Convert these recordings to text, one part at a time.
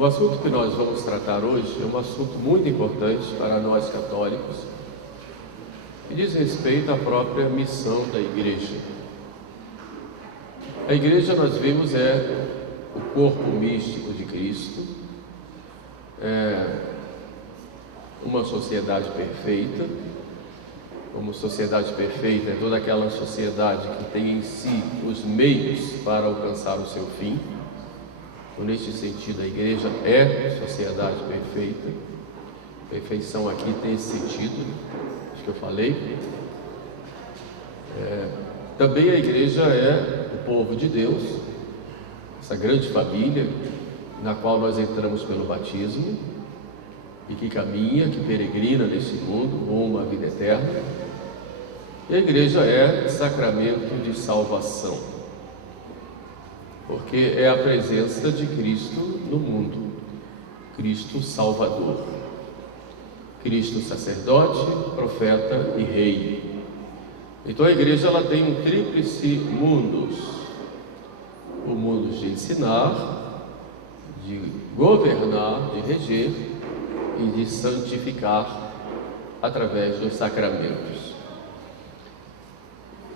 O assunto que nós vamos tratar hoje é um assunto muito importante para nós católicos e diz respeito à própria missão da Igreja. A Igreja, nós vimos, é o corpo místico de Cristo, é uma sociedade perfeita. Como sociedade perfeita é toda aquela sociedade que tem em si os meios para alcançar o seu fim. Então, neste sentido, a Igreja é sociedade perfeita. Perfeição aqui tem esse sentido, acho que eu falei. Também a Igreja é o povo de Deus, essa grande família na qual nós entramos pelo batismo e que caminha, que peregrina nesse mundo rumo à vida eterna. E a Igreja é sacramento de salvação, porque é a presença de Cristo no mundo, Cristo Salvador, Cristo sacerdote, profeta e rei. Então a Igreja ela tem um tríplice mundus: o mundus de ensinar, de governar, de reger e de santificar através dos sacramentos.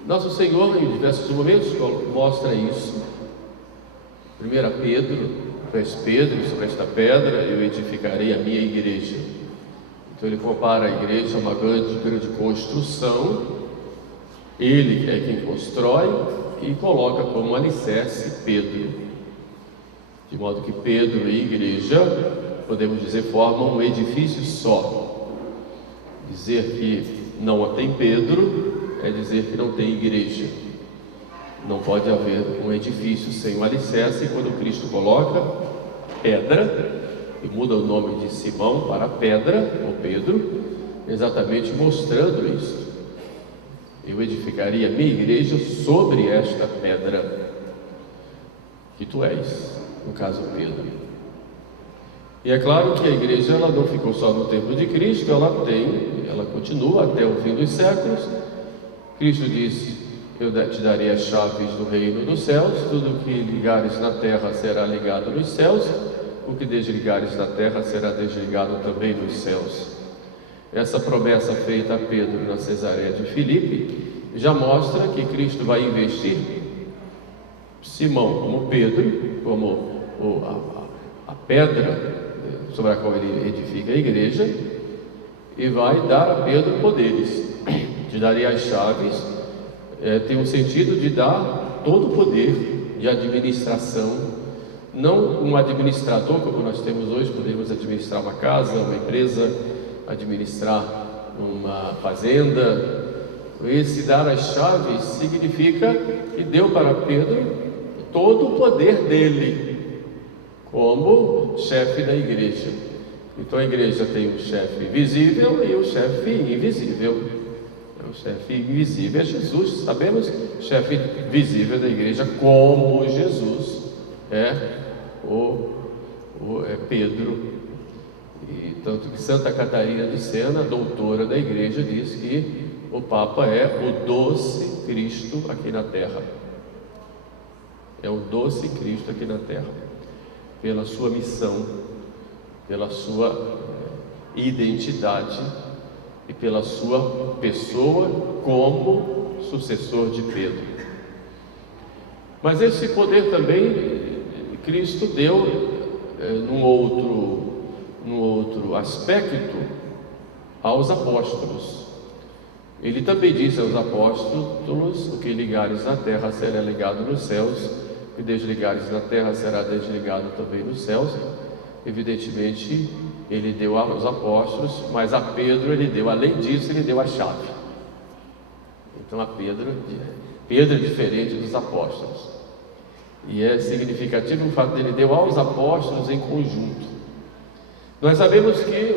Nosso Senhor, em diversos momentos, mostra isso. 1 Pedro, fez Pedro, sobre esta pedra eu edificarei a minha igreja. Então ele compara a igreja a uma grande construção. Ele é quem constrói e coloca como alicerce Pedro, de modo que Pedro e igreja, podemos dizer, formam um edifício só. Dizer que não tem Pedro é dizer que não tem igreja. Não pode haver um edifício sem um alicerce. E quando Cristo coloca pedra e muda o nome de Simão para pedra, ou Pedro, exatamente mostrando isso: eu edificaria a minha igreja sobre esta pedra que tu és, no caso Pedro. E é claro que a igreja ela não ficou só no tempo de Cristo, ela continua até o fim dos séculos. Cristo disse: eu te darei as chaves do reino dos céus, tudo que ligares na terra será ligado nos céus, o que desligares na terra será desligado também nos céus. Essa promessa feita a Pedro na Cesareia de Filipe já mostra que Cristo vai investir Simão como Pedro, como a pedra sobre a qual ele edifica a igreja, e vai dar a Pedro poderes. Te darei as chaves, tem um sentido de dar todo o poder de administração, não um administrador como nós temos hoje. Podemos administrar uma casa, uma empresa, administrar uma fazenda. Esse dar as chaves significa que deu para Pedro todo o poder dele como chefe da igreja. Então a igreja tem um chefe visível e um chefe invisível. O chefe invisível é Jesus, sabemos. O chefe visível da igreja, como Jesus, é Pedro. E tanto que Santa Catarina de Sena, doutora da igreja, diz que o Papa é o doce Cristo aqui na terra. É o doce Cristo aqui na terra, pela sua missão, pela sua identidade e pela sua pessoa como sucessor de Pedro. Mas esse poder também Cristo deu num outro aspecto aos apóstolos. Ele também disse aos apóstolos: o que ligares na terra será ligado nos céus, o que desligares na terra será desligado também nos céus. Evidentemente ele deu aos apóstolos, mas a Pedro ele deu, além disso, ele deu a chave. Então a Pedro é diferente dos apóstolos, e é significativo o fato de ele deu aos apóstolos em conjunto. Nós sabemos que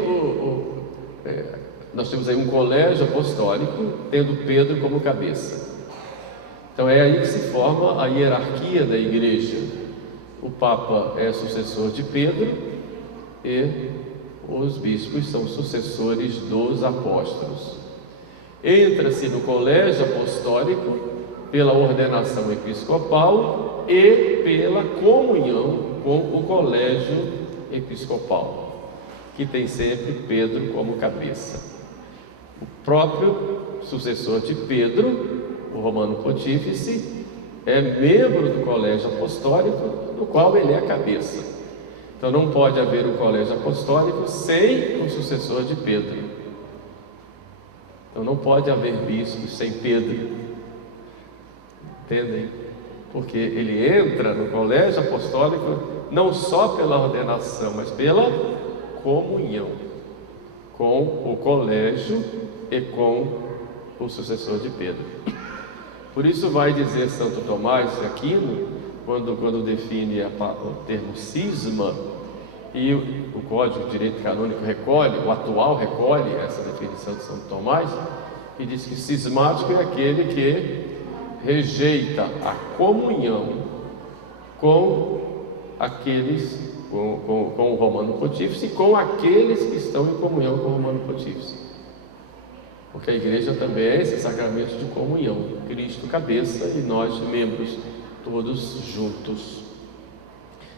nós temos aí um colégio apostólico, tendo Pedro como cabeça. Então é aí que se forma a hierarquia da igreja. O Papa é sucessor de Pedro e os bispos são sucessores dos apóstolos. Entra-se no colégio apostólico pela ordenação episcopal e pela comunhão com o colégio episcopal, que tem sempre Pedro como cabeça. O próprio sucessor de Pedro, o Romano Pontífice, é membro do colégio apostólico, do qual ele é a cabeça. Então não pode haver um colégio apostólico sem o sucessor de Pedro. Então não pode haver bispos sem Pedro. Entendem? Porque ele entra no colégio apostólico não só pela ordenação, mas pela comunhão com o colégio e com o sucessor de Pedro. Por isso vai dizer Santo Tomás de Aquino, quando define o termo cisma, e o Código de Direito Canônico o atual recolhe essa definição de Santo Tomás, e diz que cismático é aquele que rejeita a comunhão com aqueles, com o Romano Pontífice e com aqueles que estão em comunhão com o Romano Pontífice. Porque a igreja também é esse sacramento de comunhão, Cristo cabeça e nós membros, todos juntos.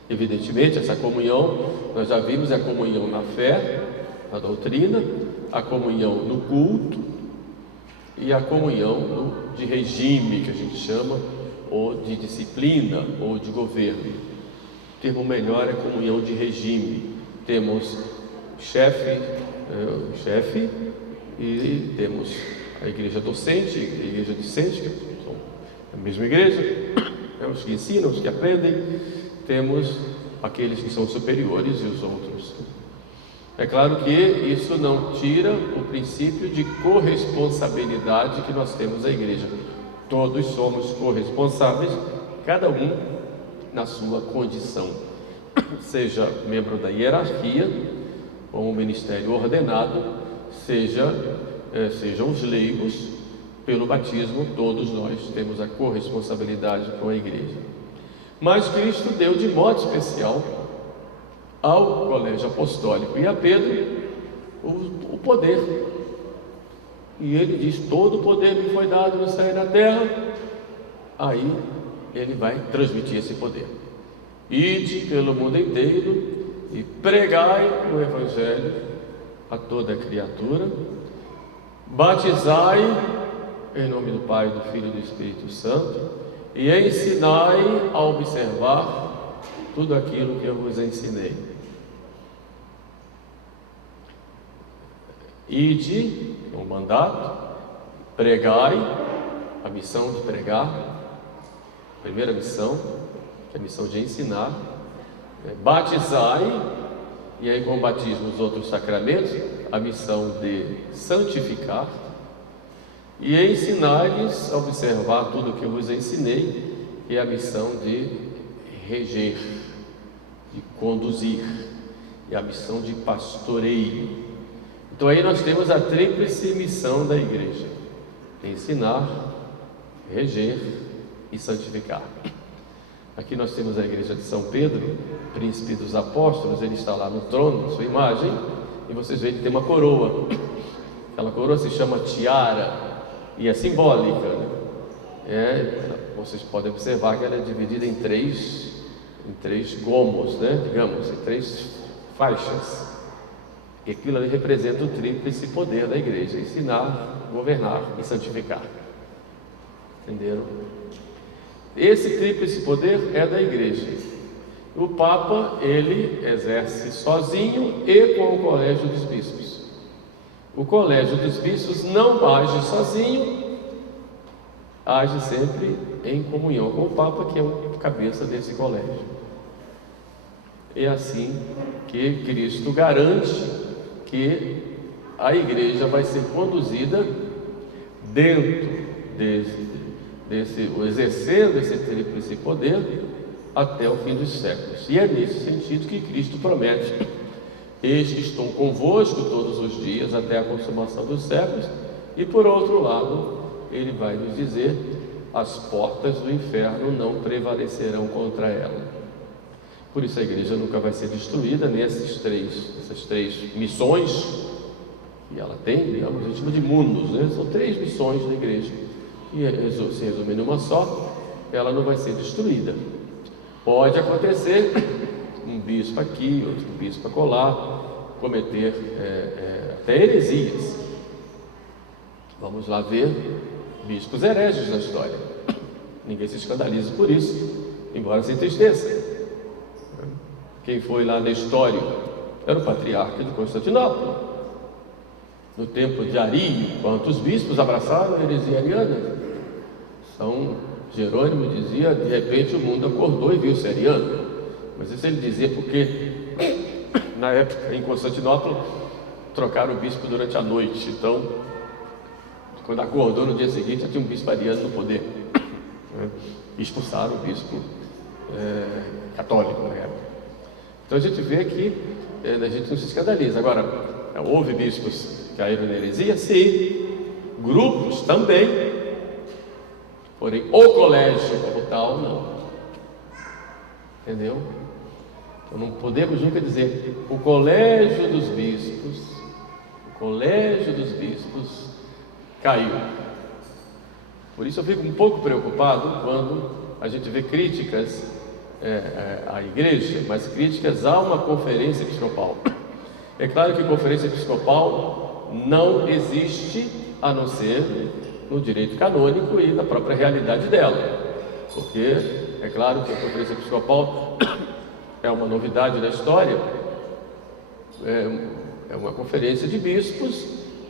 Evidentemente, essa comunhão, nós já vimos, é a comunhão na fé, na doutrina, a comunhão no culto e a comunhão de regime, que a gente chama, ou de disciplina, ou de governo. O termo melhor é comunhão de regime. Temos chefe, e temos a igreja docente, a igreja discente, que são a mesma igreja, os que ensinam, os que aprendem, temos aqueles que são superiores e os outros. É claro que isso não tira o princípio de corresponsabilidade que nós temos na igreja. Todos somos corresponsáveis, cada um na sua condição, seja membro da hierarquia, ou um ministério ordenado, sejam os leigos. Pelo batismo, todos nós temos a corresponsabilidade com a igreja. Mas Cristo deu de modo especial ao colégio apostólico e a Pedro o poder. E ele diz: todo o poder me foi dado no céu e na terra. Aí ele vai transmitir esse poder. Ide pelo mundo inteiro e pregai o Evangelho a toda criatura, batizai em nome do Pai, do Filho e do Espírito Santo, e ensinai a observar tudo aquilo que eu vos ensinei. Ide, é um mandato, pregai, a missão de pregar, a primeira missão, que é a missão de ensinar, batizai, e aí com o batismo os outros sacramentos, a missão de santificar, e ensinar-lhes a observar tudo o que eu vos ensinei, que é a missão de reger, de conduzir, e a missão de pastoreio. Então aí nós temos a tríplice missão da igreja: ensinar, reger e santificar. Aqui nós temos a igreja de São Pedro, príncipe dos apóstolos. Ele está lá no trono, sua imagem, e vocês veem que tem uma coroa. Aquela coroa se chama tiara e é simbólica, né? Vocês podem observar que ela é dividida em três gomos, né? Digamos, em três faixas. E aquilo ali representa o tríplice poder da igreja: ensinar, governar e santificar. Entenderam? Esse tríplice poder é da igreja. O Papa, ele exerce sozinho e com o colégio dos bispos. O colégio dos bispos não age sozinho, age sempre em comunhão com o Papa, que é o cabeça desse colégio. É assim que Cristo garante que a igreja vai ser conduzida dentro exercendo esse tríplice poder até o fim dos séculos. E é nesse sentido que Cristo promete: eis que estou convosco todos os dias até a consumação dos séculos. E por outro lado, ele vai nos dizer: as portas do inferno não prevalecerão contra ela. Por isso a igreja nunca vai ser destruída nessas três missões que ela tem, digamos, a gente chama de mundos, né? São três missões da igreja, e se resumir numa só, ela não vai ser destruída. Pode acontecer um bispo aqui, outro bispo acolá, cometer até heresias. Vamos lá ver bispos hereges na história. Ninguém se escandaliza por isso, embora se entristeça. Quem foi lá na história era o patriarca de Constantinopla. No tempo de Ario, quantos bispos abraçaram a heresia ariana? São Jerônimo dizia, de repente o mundo acordou e viu-se ariano. Mas isso ele dizia porque na época em Constantinopla trocaram o bispo durante a noite. Então, quando acordou no dia seguinte, já tinha um bispo ariano no poder. Expulsaram o bispo católico na época. Então a gente vê que a gente não se escandaliza. Agora, houve bispos que caíram na heresia? Sim. Grupos também. Porém, o colégio como tal, não. Entendeu? Então não podemos nunca dizer o colégio dos bispos caiu. Por isso eu fico um pouco preocupado quando a gente vê críticas à igreja, mas críticas a uma conferência episcopal. É claro que a conferência episcopal não existe a não ser no direito canônico e na própria realidade dela, porque é claro que a conferência episcopal é uma novidade na história, é uma conferência de bispos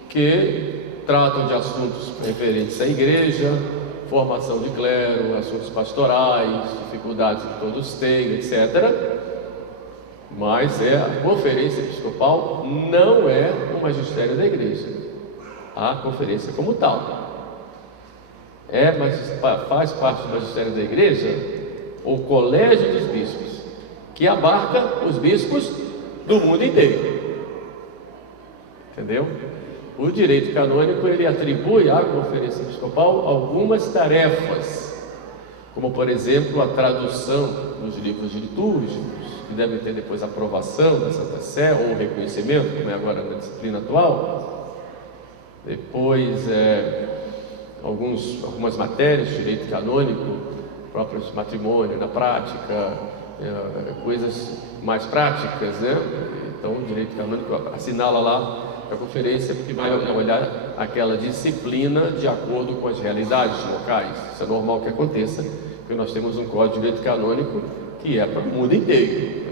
que tratam de assuntos referentes à igreja, formação de clero, assuntos pastorais, dificuldades que todos têm, etc. Mas a conferência episcopal não é o magistério da igreja, a conferência como tal. Mas faz parte do magistério da igreja o colégio dos bispos, que abarca os bispos do mundo inteiro. Entendeu? O direito canônico, ele atribui à conferência episcopal algumas tarefas, como por exemplo a tradução dos livros litúrgicos, que devem ter depois a aprovação da Santa Sé, ou o reconhecimento, como é agora na disciplina atual. Depois algumas matérias de direito canônico, próprios matrimônio na prática, coisas mais práticas, né? Então o direito canônico assinala lá a conferência que vai olhar aquela disciplina de acordo com as realidades locais. Isso é normal que aconteça, porque nós temos um código de direito canônico que é para o mundo inteiro,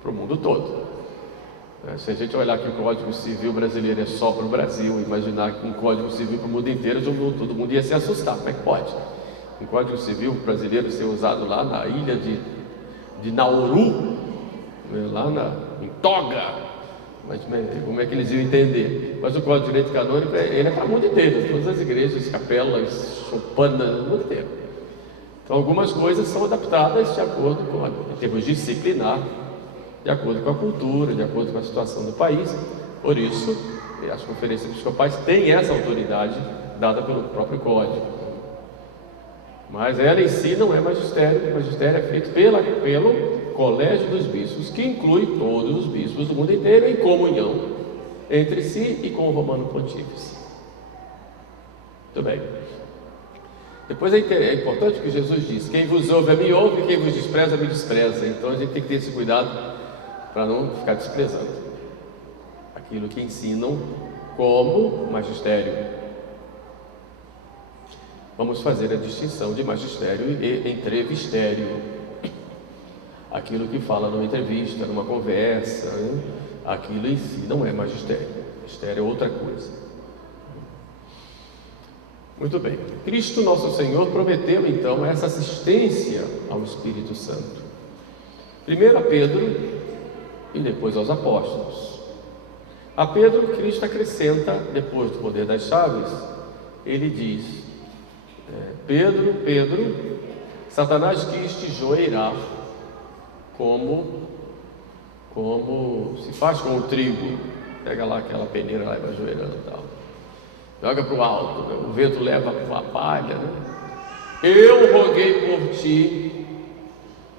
para o mundo todo. Se a gente olhar que o Código Civil brasileiro é só para o Brasil, imaginar que um Código Civil para o mundo inteiro, todo mundo ia se assustar. Como é que pode? Um Código Civil brasileiro ser usado lá na ilha de Nauru, lá em Toga. Mas como é que eles iam entender? Mas o Código de Direito Canônico ele é para o mundo inteiro, todas as igrejas, capelas, choupanas, no mundo inteiro. Então algumas coisas são adaptadas de acordo com, em termos disciplinar, de acordo com a cultura, de acordo com a situação do país. Por isso, as conferências episcopais têm essa autoridade dada pelo próprio Código. Mas ela em si não é magistério. O magistério é feito pelo Colégio dos Bispos, que inclui todos os bispos do mundo inteiro em comunhão entre si e com o Romano Pontífice. Muito bem. Depois é importante que Jesus diz: quem vos ouve a mim ouve, e quem vos despreza me despreza. Então a gente tem que ter esse cuidado para não ficar desprezando aquilo que ensinam como magistério. Vamos fazer a distinção de magistério e entrevistério. Aquilo que fala numa entrevista, numa conversa, né? Aquilo em si não é magistério. Magistério é outra coisa. Muito bem. Cristo Nosso Senhor prometeu então essa assistência ao Espírito Santo. Primeiro a Pedro e depois aos apóstolos. A Pedro, Cristo acrescenta, depois do poder das chaves, ele diz: Pedro, Pedro, Satanás quis te joeirar como se faz com o trigo. Pega lá aquela peneira lá e vai joelhando e tal, joga para o alto, né? O vento leva a palha, né? Eu roguei por ti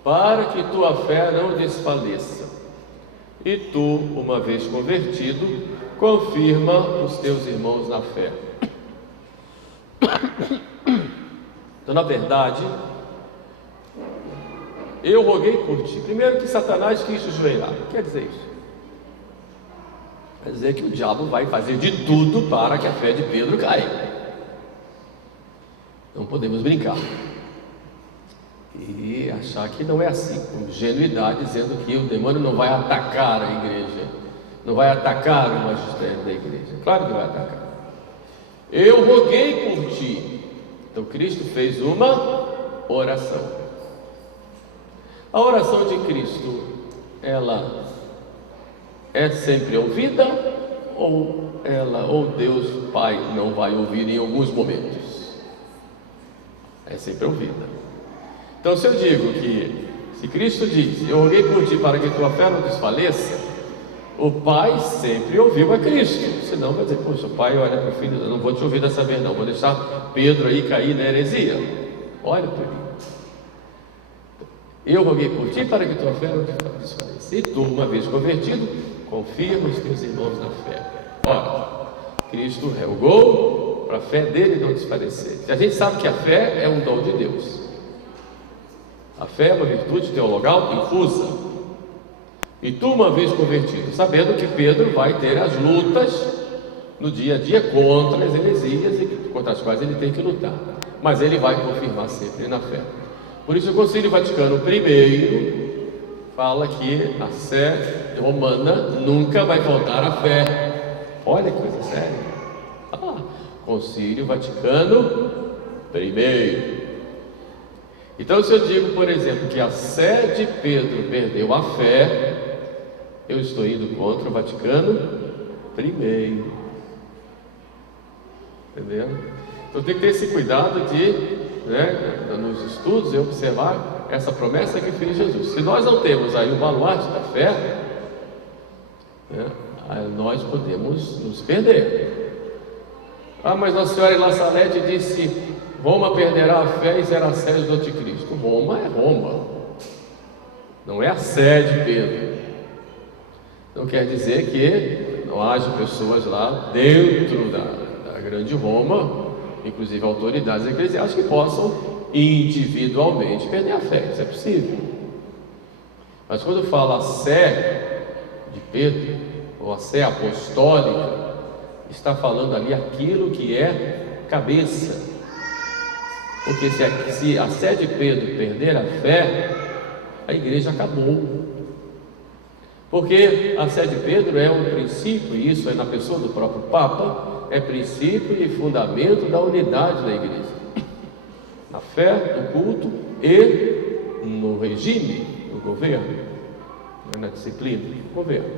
para que tua fé não desfaleça, e tu, uma vez convertido, confirma os teus irmãos na fé. Então, na verdade, eu roguei por ti. Primeiro que Satanás quis te joelhar. O que quer dizer isso? Quer dizer que o diabo vai fazer de tudo para que a fé de Pedro caia. Não podemos brincar e achar que não é assim, com ingenuidade, dizendo que o demônio não vai atacar a igreja, não vai atacar o magistério da igreja. Claro que vai atacar. Eu roguei por ti. Então Cristo fez uma oração. A oração de Cristo, ela é sempre ouvida, ou Deus Pai não vai ouvir em alguns momentos? É sempre ouvida. Então, se eu digo que, se Cristo diz, eu roguei por ti para que tua fé não desfaleça, o Pai sempre ouviu a Cristo. Senão vai dizer, poxa, o Pai olha para o filho, eu não vou te ouvir dessa vez não, vou deixar Pedro aí cair na heresia. Olha para mim. Eu roguei por ti para que tua fé não desfaleça. E tu, uma vez convertido, confirma os teus irmãos na fé. Ora, Cristo rogou para a fé dele não desfalecer. A gente sabe que a fé é um dom de Deus. A fé é uma virtude teologal infusa. E tu, uma vez convertido, sabendo que Pedro vai ter as lutas no dia a dia contra as heresias contra as quais ele tem que lutar, mas ele vai confirmar sempre na fé. Por isso o Concílio Vaticano I fala que a fé romana nunca vai faltar a fé. Olha que coisa séria. Concílio Vaticano I. Então, se eu digo, por exemplo, que a sé de Pedro perdeu a fé, eu estou indo contra o Vaticano I. Entendeu? Então tem que ter esse cuidado de, nos estudos, observar essa promessa que fez Jesus. Se nós não temos aí o baluarte da fé, nós podemos nos perder. Mas Nossa Senhora em La Salete disse: Roma perderá a fé e será a sede do anticristo. Roma é Roma, não é a sede de Pedro. Não quer dizer que não haja pessoas lá dentro da grande Roma, inclusive autoridades eclesiásticas, que possam individualmente perder a fé. Isso é possível. Mas quando fala a sé de Pedro, ou a sé apostólica, está falando ali aquilo que é cabeça. Porque se a sé de Pedro perder a fé, a igreja acabou. Porque a sé de Pedro é um princípio, e isso é na pessoa do próprio Papa, é princípio e fundamento da unidade da igreja, na fé, no culto e no regime, no governo, na disciplina, no governo.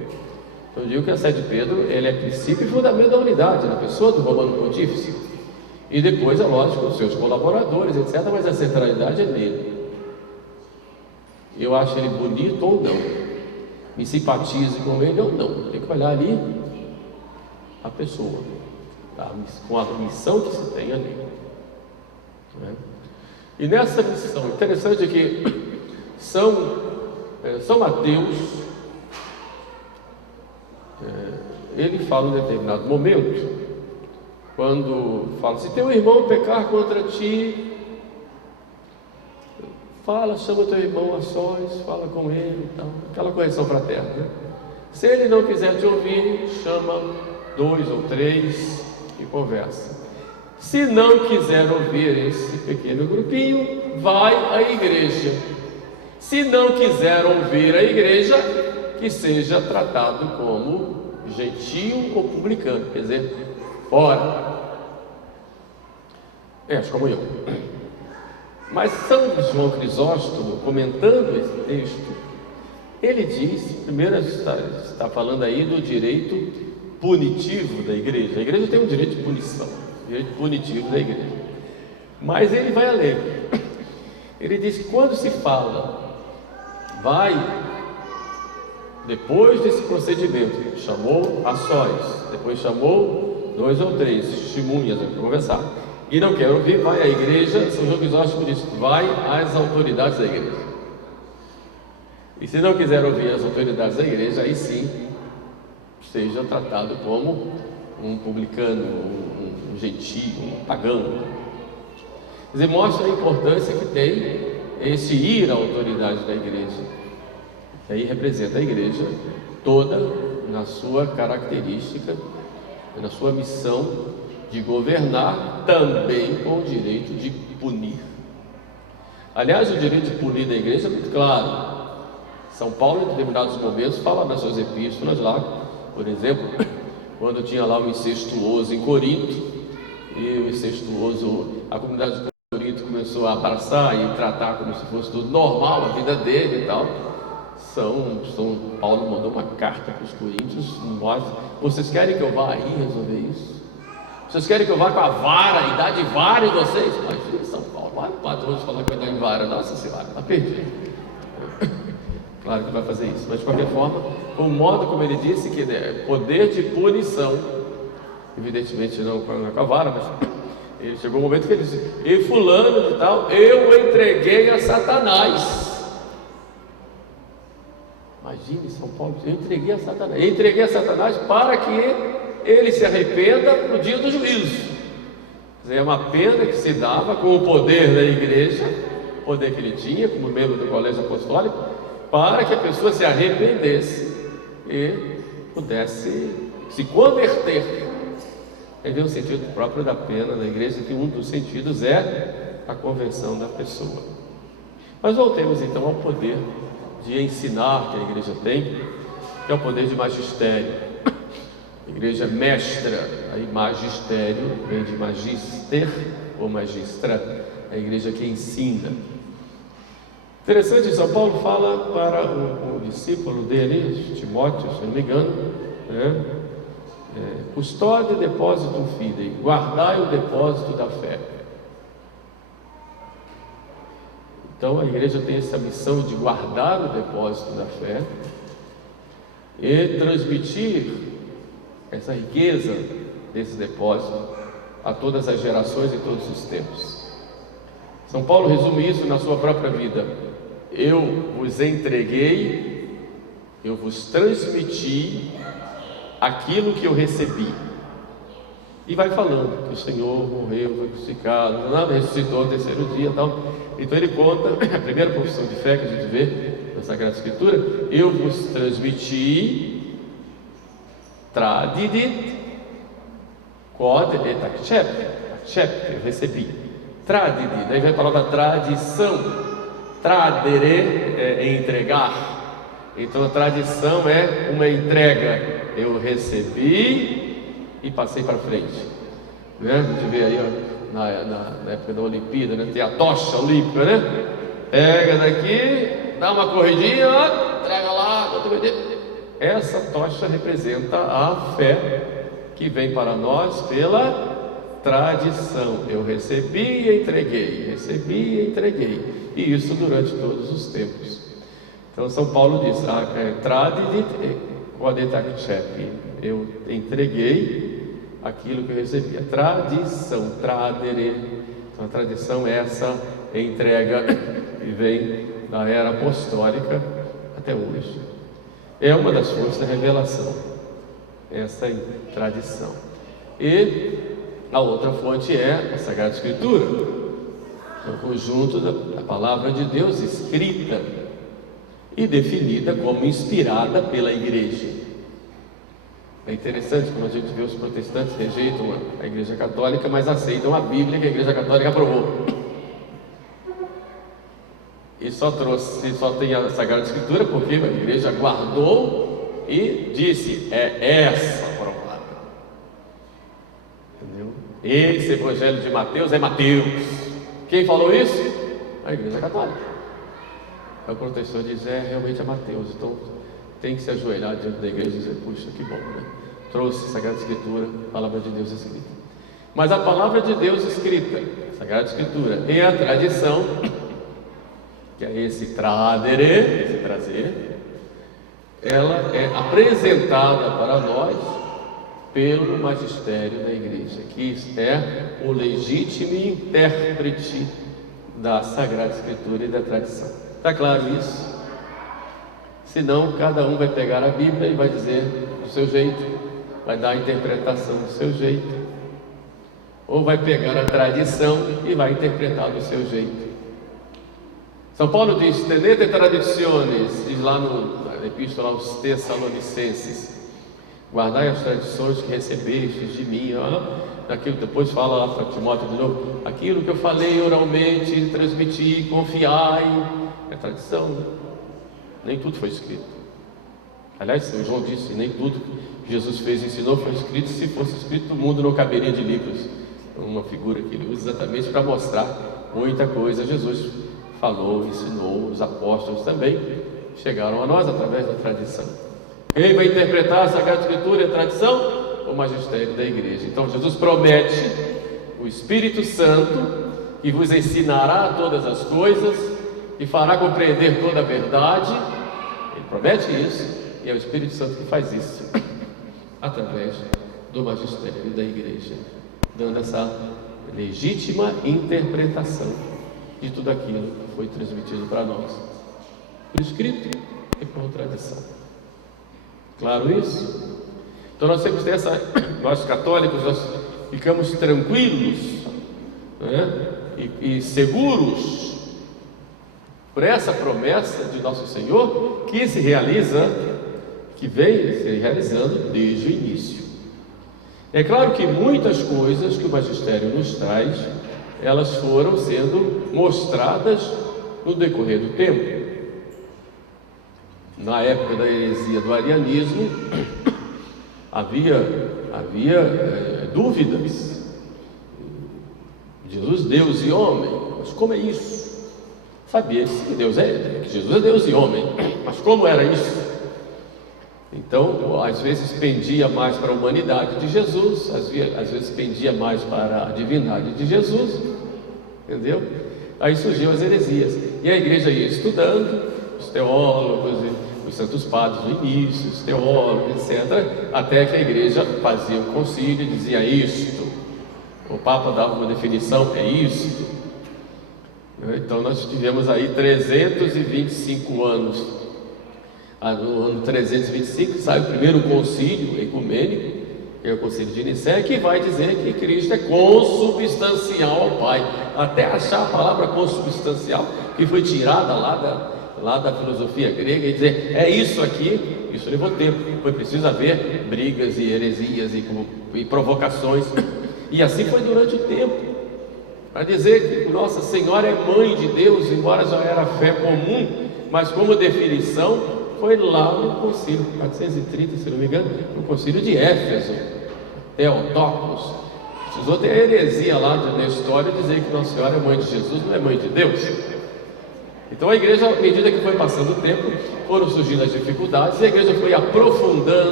Então eu digo que a sé de Pedro, ele é princípio e fundamento da unidade, na pessoa do Romano Pontífice, e depois, é lógico, os seus colaboradores, etc., mas a centralidade é nele. Eu acho ele bonito ou não, me simpatize com ele ou não, tem que olhar ali a pessoa, com a missão que se tem ali. E nessa missão, interessante é que São Mateus, ele fala em determinado momento, quando fala, se teu irmão pecar contra ti, fala, chama teu irmão a sós, fala com ele, aquela correção fraterna, Se ele não quiser te ouvir, chama 2 ou 3 e conversa. Se não quiser ouvir esse pequeno grupinho, vai à igreja. Se não quiser ouvir a igreja, que seja tratado como gentio ou publicano, quer dizer, fora. Acho como eu. Mas São João Crisóstomo, comentando esse texto, ele diz, primeiro está falando aí do direito punitivo da igreja. A igreja tem um direito de punição, direito punitivo da igreja. Mas ele vai além. Ele diz que quando se fala, vai, depois desse procedimento, chamou a sós, depois chamou 2 ou 3 testemunhas para conversar, e não quer ouvir, vai à igreja. São João Crisóstomo diz, vai às autoridades da igreja. E se não quiser ouvir as autoridades da igreja, aí sim, seja tratado como um publicano, um gentio, um pagão. Quer dizer, mostra a importância que tem esse ir à autoridade da igreja. E aí representa a igreja toda na sua característica, na sua missão de governar, também com o direito de punir. Aliás, o direito de punir da igreja é muito claro. São Paulo, em determinados momentos, fala nas suas epístolas lá, por exemplo, quando tinha lá o incestuoso em Corinto, e o incestuoso, a comunidade de Corinto começou a abraçar e tratar como se fosse tudo normal, a vida dele e tal. São Paulo mandou uma carta para os coríntios: vocês querem que eu vá aí resolver isso? Vocês querem que eu vá com a vara e dar de vara em vocês? Imagina, São Paulo, vai o patrão falar que vai dar de vara, nossa senhora, está perdido. Claro que vai fazer isso, mas de qualquer forma, com o modo como ele disse, que é poder de punição, evidentemente não com a vara, mas ele chegou um momento que ele disse: e fulano de tal, eu entreguei a Satanás. Imagine, São Paulo, eu entreguei a Satanás. Eu entreguei a Satanás para que ele se arrependa no dia do juízo. É uma pena que se dava com o poder da igreja, o poder que ele tinha como membro do colégio apostólico, para que a pessoa se arrependesse e pudesse se converter. Ele vê o sentido próprio da pena na igreja, que um dos sentidos é a conversão da pessoa. Mas voltemos então ao poder de ensinar que a igreja tem, que é o poder de magistério. A igreja mestra, aí magistério vem de magister ou magistra, a igreja que ensina. Interessante, São Paulo fala para o discípulo dele, Timóteo, se não me engano, custódia e depósito fidei, guardai o depósito da fé. Então a igreja tem essa missão de guardar o depósito da fé e transmitir essa riqueza desse depósito a todas as gerações e todos os tempos. São Paulo resume isso na sua própria vida: eu vos entreguei, eu vos transmiti aquilo que eu recebi. E vai falando que o Senhor morreu, foi crucificado, ressuscitou no terceiro dia e tal. Então ele conta a primeira profissão de fé que a gente vê na Sagrada Escritura: eu vos transmiti, tradidit, quod et accept, eu recebi. Tradidit, daí vem a palavra tradição. Tradere é entregar. Então a tradição é uma entrega. Eu recebi e passei para frente, né? A gente vê aí, ó, na época da Olimpíada, né? Tem a tocha olímpica, né? Pega daqui, dá uma corridinha, ó, entrega lá, outra corridinha. Essa tocha representa a fé que vem para nós pela tradição. Eu recebi e entreguei, recebi e entreguei, e isso durante todos os tempos. Então São Paulo diz: tradidit quod et accepi, eu entreguei aquilo que eu recebi. A tradição, tradere. Então a tradição é essa entrega que vem da era apostólica até hoje. É uma das fontes da revelação, essa tradição. E a outra fonte é a Sagrada Escritura, é o conjunto da palavra de Deus escrita e definida como inspirada pela igreja. É interessante como a gente vê: os protestantes rejeitam a igreja católica, mas aceitam a Bíblia que a igreja católica aprovou. E só tem a Sagrada Escritura porque a igreja guardou e disse: é essa aprovada. Entendeu? Esse evangelho de Mateus é Mateus. Quem falou isso? A igreja católica. O protestante diz: realmente é Mateus. Então tem que se ajoelhar diante da igreja e dizer: puxa, que bom, né? Trouxe a Sagrada Escritura, a palavra de Deus escrita. Mas a palavra de Deus escrita, a Sagrada Escritura, e a tradição, que é esse tradere, esse trazer, ela é apresentada para nós pelo magistério da igreja, que é o legítimo intérprete da Sagrada Escritura e da tradição. Está claro isso? Senão cada um vai pegar a Bíblia e vai dizer do seu jeito, vai dar a interpretação do seu jeito, ou vai pegar a tradição e vai interpretar do seu jeito. São Paulo diz: tenete tradiciones, diz lá na Epístola aos Tessalonicenses, guardai as tradições que recebestes de mim. Aquilo, depois fala lá para Timóteo de novo: aquilo que eu falei oralmente, transmiti, confiai. É tradição, né? Nem tudo foi escrito. Aliás, o João disse: nem tudo que Jesus fez e ensinou foi escrito. Se fosse escrito, o mundo não caberia de livros. Uma figura que ele usa exatamente para mostrar muita coisa. Jesus falou, ensinou, os apóstolos também chegaram a nós através da tradição. Quem vai interpretar a Sagrada Escritura e a tradição? O magistério da igreja. Então Jesus promete o Espírito Santo, que vos ensinará todas as coisas e fará compreender toda a verdade. Ele promete isso, e é o Espírito Santo que faz isso através do magistério da igreja, dando essa legítima interpretação de tudo aquilo que foi transmitido para nós, por escrito e por tradição. Claro isso? Então nós temos que ter nós católicos, nós ficamos tranquilos, né? e seguros por essa promessa de nosso Senhor, que se realiza, que vem se realizando desde o início. É claro que muitas coisas que o magistério nos traz, elas foram sendo mostradas no decorrer do tempo. Na época da heresia do arianismo, havia dúvidas. Jesus, Deus e homem, mas como é isso? Sabia-se que que Jesus é Deus e homem, mas como era isso? Então, às vezes pendia mais para a humanidade de Jesus, às vezes pendia mais para a divindade de Jesus, entendeu? Aí surgiam as heresias, e a igreja ia estudando, os teólogos, os santos padres no início, os teólogos, etc., até que a igreja fazia um concílio e dizia isto, o Papa dava uma definição, é isto. Então nós tivemos aí 325 anos. No ano 325 sai o primeiro concílio ecumênico, que é o concílio de Nicéia, que vai dizer que Cristo é consubstancial ao Pai. Até achar a palavra consubstancial, que foi tirada lá da filosofia grega, e dizer, é isso aqui. Isso levou tempo, foi preciso haver brigas e heresias e provocações, e assim foi durante o tempo, para dizer que Nossa Senhora é mãe de Deus, embora já era fé comum, mas como definição foi lá no concílio 430, se não me engano, no concílio de Éfeso, Theotokos. Precisou ter a heresia lá na história, dizer que Nossa Senhora é mãe de Jesus, não é mãe de Deus. Então a igreja, à medida que foi passando o tempo, foram surgindo as dificuldades, e a igreja foi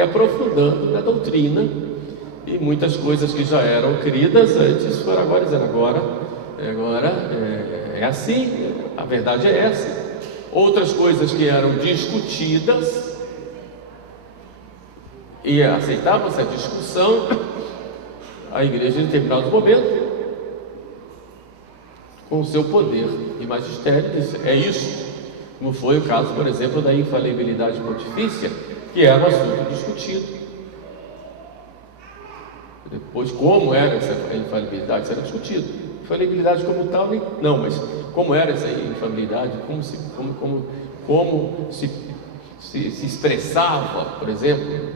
aprofundando na doutrina, e muitas coisas que já eram cridas antes foram agora dizendo, agora é assim, a verdade é essa. Outras coisas que eram discutidas e aceitavam essa discussão, a igreja em determinado momento, com o seu poder e magistério, disse, é isso. Como foi o caso, por exemplo, da infalibilidade pontifícia, que era um assunto discutido. Depois, como era essa infalibilidade, isso era discutido. Infalibilidade como tal, não, mas como era essa infalibilidade, como se expressava, por exemplo,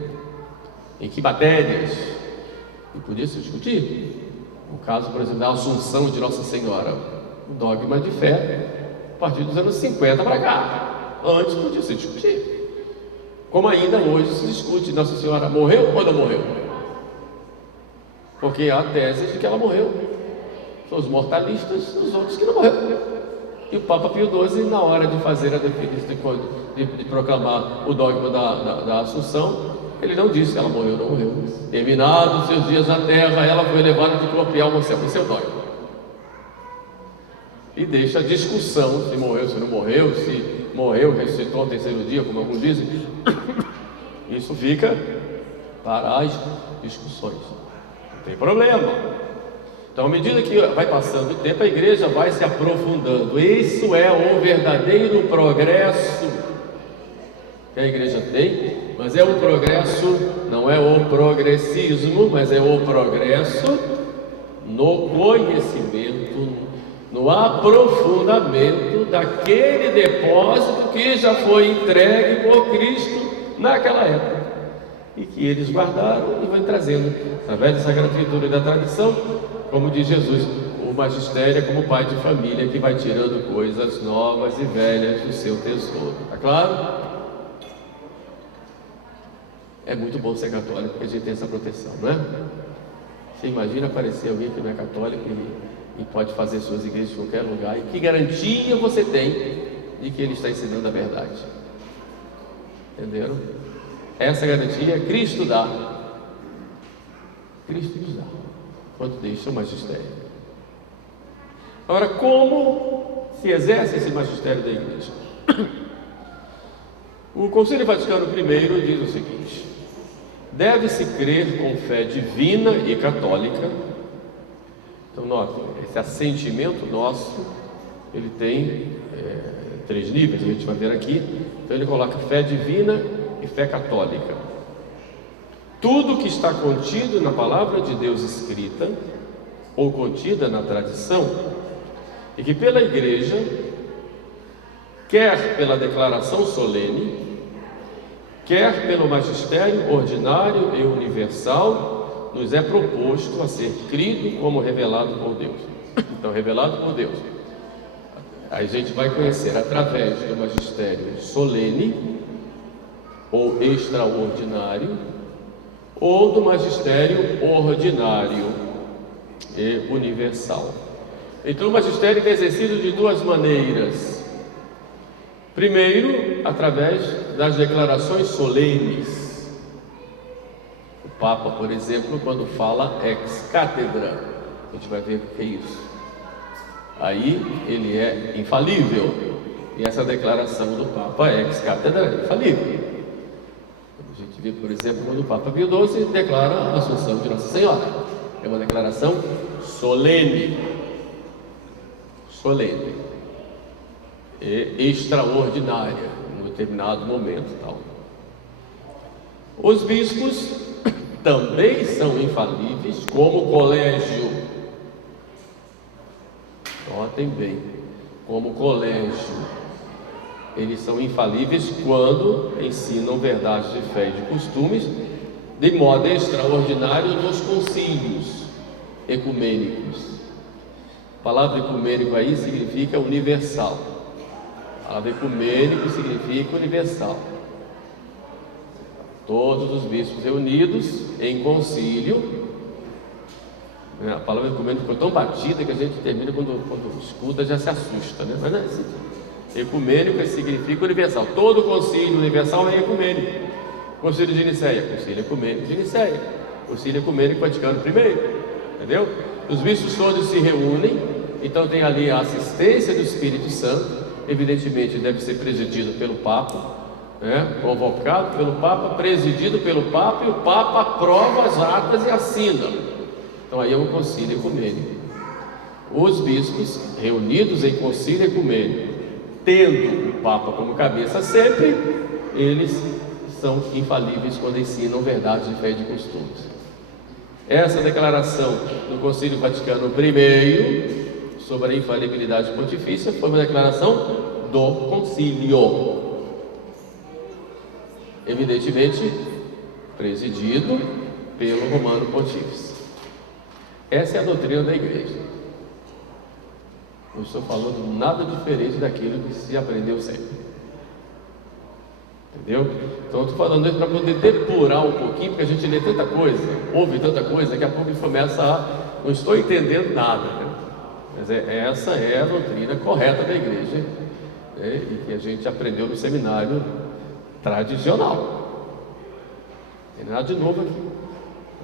em que matérias, e podia se discutir. O caso, por exemplo, da Assunção de Nossa Senhora, o dogma de fé, a partir dos anos 50 para cá. Antes podia se discutir, como ainda hoje se discute, Nossa Senhora morreu ou não morreu? Porque há a tese de que ela morreu. São os mortalistas, os outros que não morreram. E o Papa Pio XII, na hora de fazer a definição, de proclamar o dogma da Assunção, ele não disse que ela morreu ou não morreu. Terminados seus dias na terra, ela foi levada de corpo ao céu, com seu dogma. E deixa a discussão, se morreu, se não morreu, se morreu, ressuscitou ao terceiro dia, como alguns dizem. Isso fica para as discussões. Não tem problema. Então, à medida que vai passando o tempo, a igreja vai se aprofundando. Isso é um verdadeiro progresso que a igreja tem, mas é um progresso, não é o progressismo, mas é o progresso no conhecimento, no aprofundamento daquele depósito que já foi entregue por Cristo naquela época, e que eles guardaram e vão trazendo, através da Sagrada Escritura e da tradição, como diz Jesus, o magistério é como pai de família que vai tirando coisas novas e velhas do seu tesouro. Está claro? É muito bom ser católico, porque a gente tem essa proteção, não é? Você imagina aparecer alguém que não é católico e pode fazer suas igrejas em qualquer lugar, e que garantia você tem de que ele está ensinando a verdade? Entenderam? Essa garantia Cristo dá. Cristo nos dá, quando deixa o magistério. Agora, como se exerce esse magistério da igreja? O Concílio Vaticano I diz o seguinte: deve-se crer com fé divina e católica. Então, notem, esse assentimento nosso, ele tem 3 níveis, a gente vai ver aqui. Então ele coloca fé divina e fé católica. Tudo que está contido na palavra de Deus escrita, ou contida na tradição, e que pela igreja, quer pela declaração solene, quer pelo magistério ordinário e universal, nos é proposto a ser crido como revelado por Deus. Então, revelado por Deus, a gente vai conhecer através do magistério solene ou extraordinário, ou do magistério ordinário e universal. Então, o magistério é exercido de 2 maneiras. Primeiro, através das declarações solenes. O Papa, por exemplo, quando fala ex cathedra, a gente vai ver o que é isso. Aí ele é infalível, e essa declaração do Papa ex cathedra é infalível. A gente vê, por exemplo, quando o Papa Pio XII declara a Assunção de Nossa Senhora. É uma declaração solene e extraordinária, em um determinado momento tal. Os bispos também são infalíveis como colégio. Notem bem, como colégio, eles são infalíveis quando ensinam verdades de fé e de costumes de modo extraordinário nos concílios ecumênicos. A palavra ecumênico aí significa universal. A palavra ecumênico significa universal. Todos os bispos reunidos em concílio. A palavra ecumênico ficou tão batida que a gente termina quando escuta já se assusta, né? Mas não é assim. Ecumênico significa universal. Todo concílio universal é ecumênico. Concílio de Nicéia, concílio ecumênico de Nicéia, concílio ecumênico Vaticano I, entendeu? Os bispos todos se reúnem, então tem ali a assistência do Espírito Santo, evidentemente deve ser presidido pelo Papa, né? Convocado pelo Papa, presidido pelo Papa, e o Papa aprova as atas e assina. Então aí é um concílio ecumênico. Os bispos reunidos em concílio ecumênico, tendo o Papa como cabeça sempre, eles são infalíveis quando ensinam verdades de fé e de costumes. Essa declaração do Concílio Vaticano I sobre a infalibilidade pontifícia foi uma declaração do concílio, evidentemente presidido pelo Romano Pontífice. Essa é a doutrina da igreja. Não estou falando nada diferente daquilo que se aprendeu sempre. Entendeu? Então eu estou falando isso para poder depurar um pouquinho, porque a gente lê tanta coisa, ouve tanta coisa, daqui a pouco a gente começa a... não estou entendendo nada, né? Mas essa é a doutrina correta da igreja, né? E que a gente aprendeu no seminário tradicional. Não tem nada de novo aqui.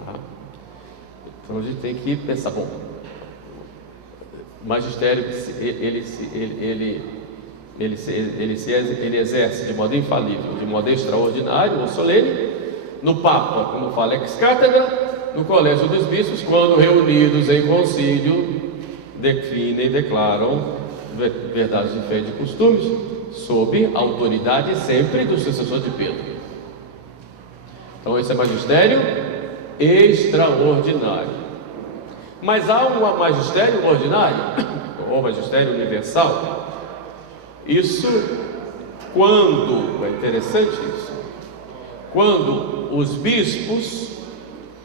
Tá? Então a gente tem que pensar, bom, o magistério, ele exerce de modo infalível, de modo extraordinário ou solene, no Papa, como fala ex cathedra, no Colégio dos Bispos, quando reunidos em concílio, definem e declaram verdades de fé e de costumes, sob a autoridade sempre do sucessor de Pedro. Então esse é magistério extraordinário. Mas há um magistério ordinário? ou magistério universal. Isso é interessante isso, quando os bispos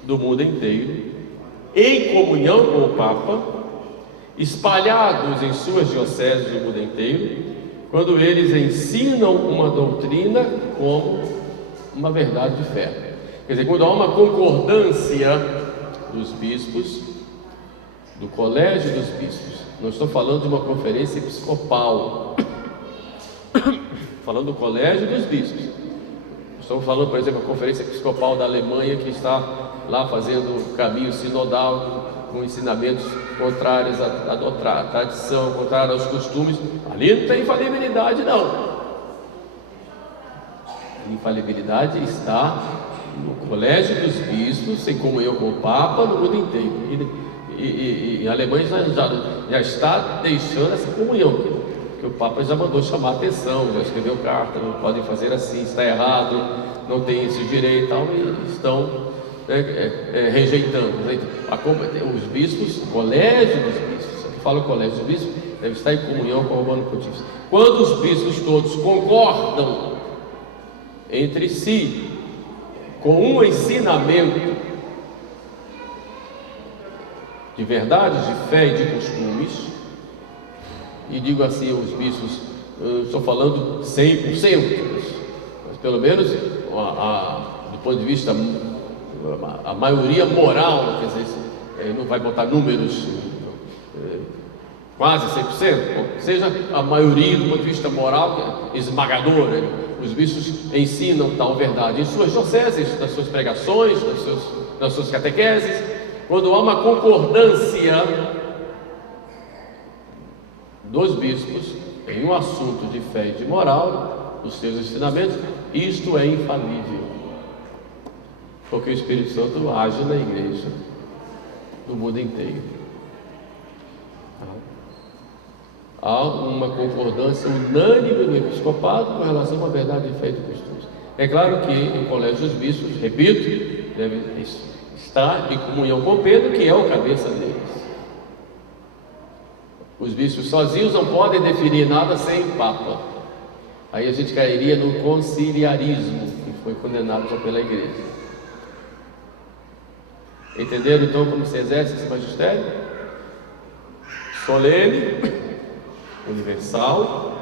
do mundo inteiro, em comunhão com o Papa, espalhados em suas dioceses do mundo inteiro, quando eles ensinam uma doutrina como uma verdade de fé. Quer dizer, quando há uma concordância dos bispos, do colégio dos bispos, não estou falando de uma conferência episcopal, falando do colégio dos bispos. Estamos falando, por exemplo, da conferência episcopal da Alemanha, que está lá fazendo o caminho sinodal, com ensinamentos contrários à tradição, contrários aos costumes. Ali não tem infalibilidade, não. A infalibilidade está no colégio dos bispos, em comunhão com o Papa, no mundo inteiro. E a Alemanha já está deixando essa comunhão, que o Papa já mandou chamar a atenção, já escreveu carta, não podem fazer assim, está errado, não tem esse direito e tal, e estão rejeitando. Os bispos, o colégio dos bispos, aqui fala o colégio dos bispos, deve estar em comunhão com o Romano Pontífice. Quando os bispos todos concordam entre si com um ensinamento de verdades, de fé e de costumes, e digo assim, os bispos, eu estou falando 100%, mas pelo menos do ponto de vista, a maioria moral, quer dizer, não vai botar números quase 100%, seja a maioria do ponto de vista moral esmagadora. Os bispos ensinam tal verdade em suas dioceses, nas suas pregações, nas suas catequeses. Quando há uma concordância dos bispos em um assunto de fé e de moral, os seus ensinamentos, isto é infalível, porque o Espírito Santo age na igreja do mundo inteiro. Há uma concordância unânime do episcopado com relação a uma verdade de fé e de costumes. É claro que o colégio dos bispos, repito, deve estar em comunhão com Pedro, que é o cabeça deles. Os bispos sozinhos não podem definir nada sem o Papa. Aí a gente cairia no conciliarismo, que foi condenado já pela igreja. Entenderam então como se exerce esse magistério? Solene, universal,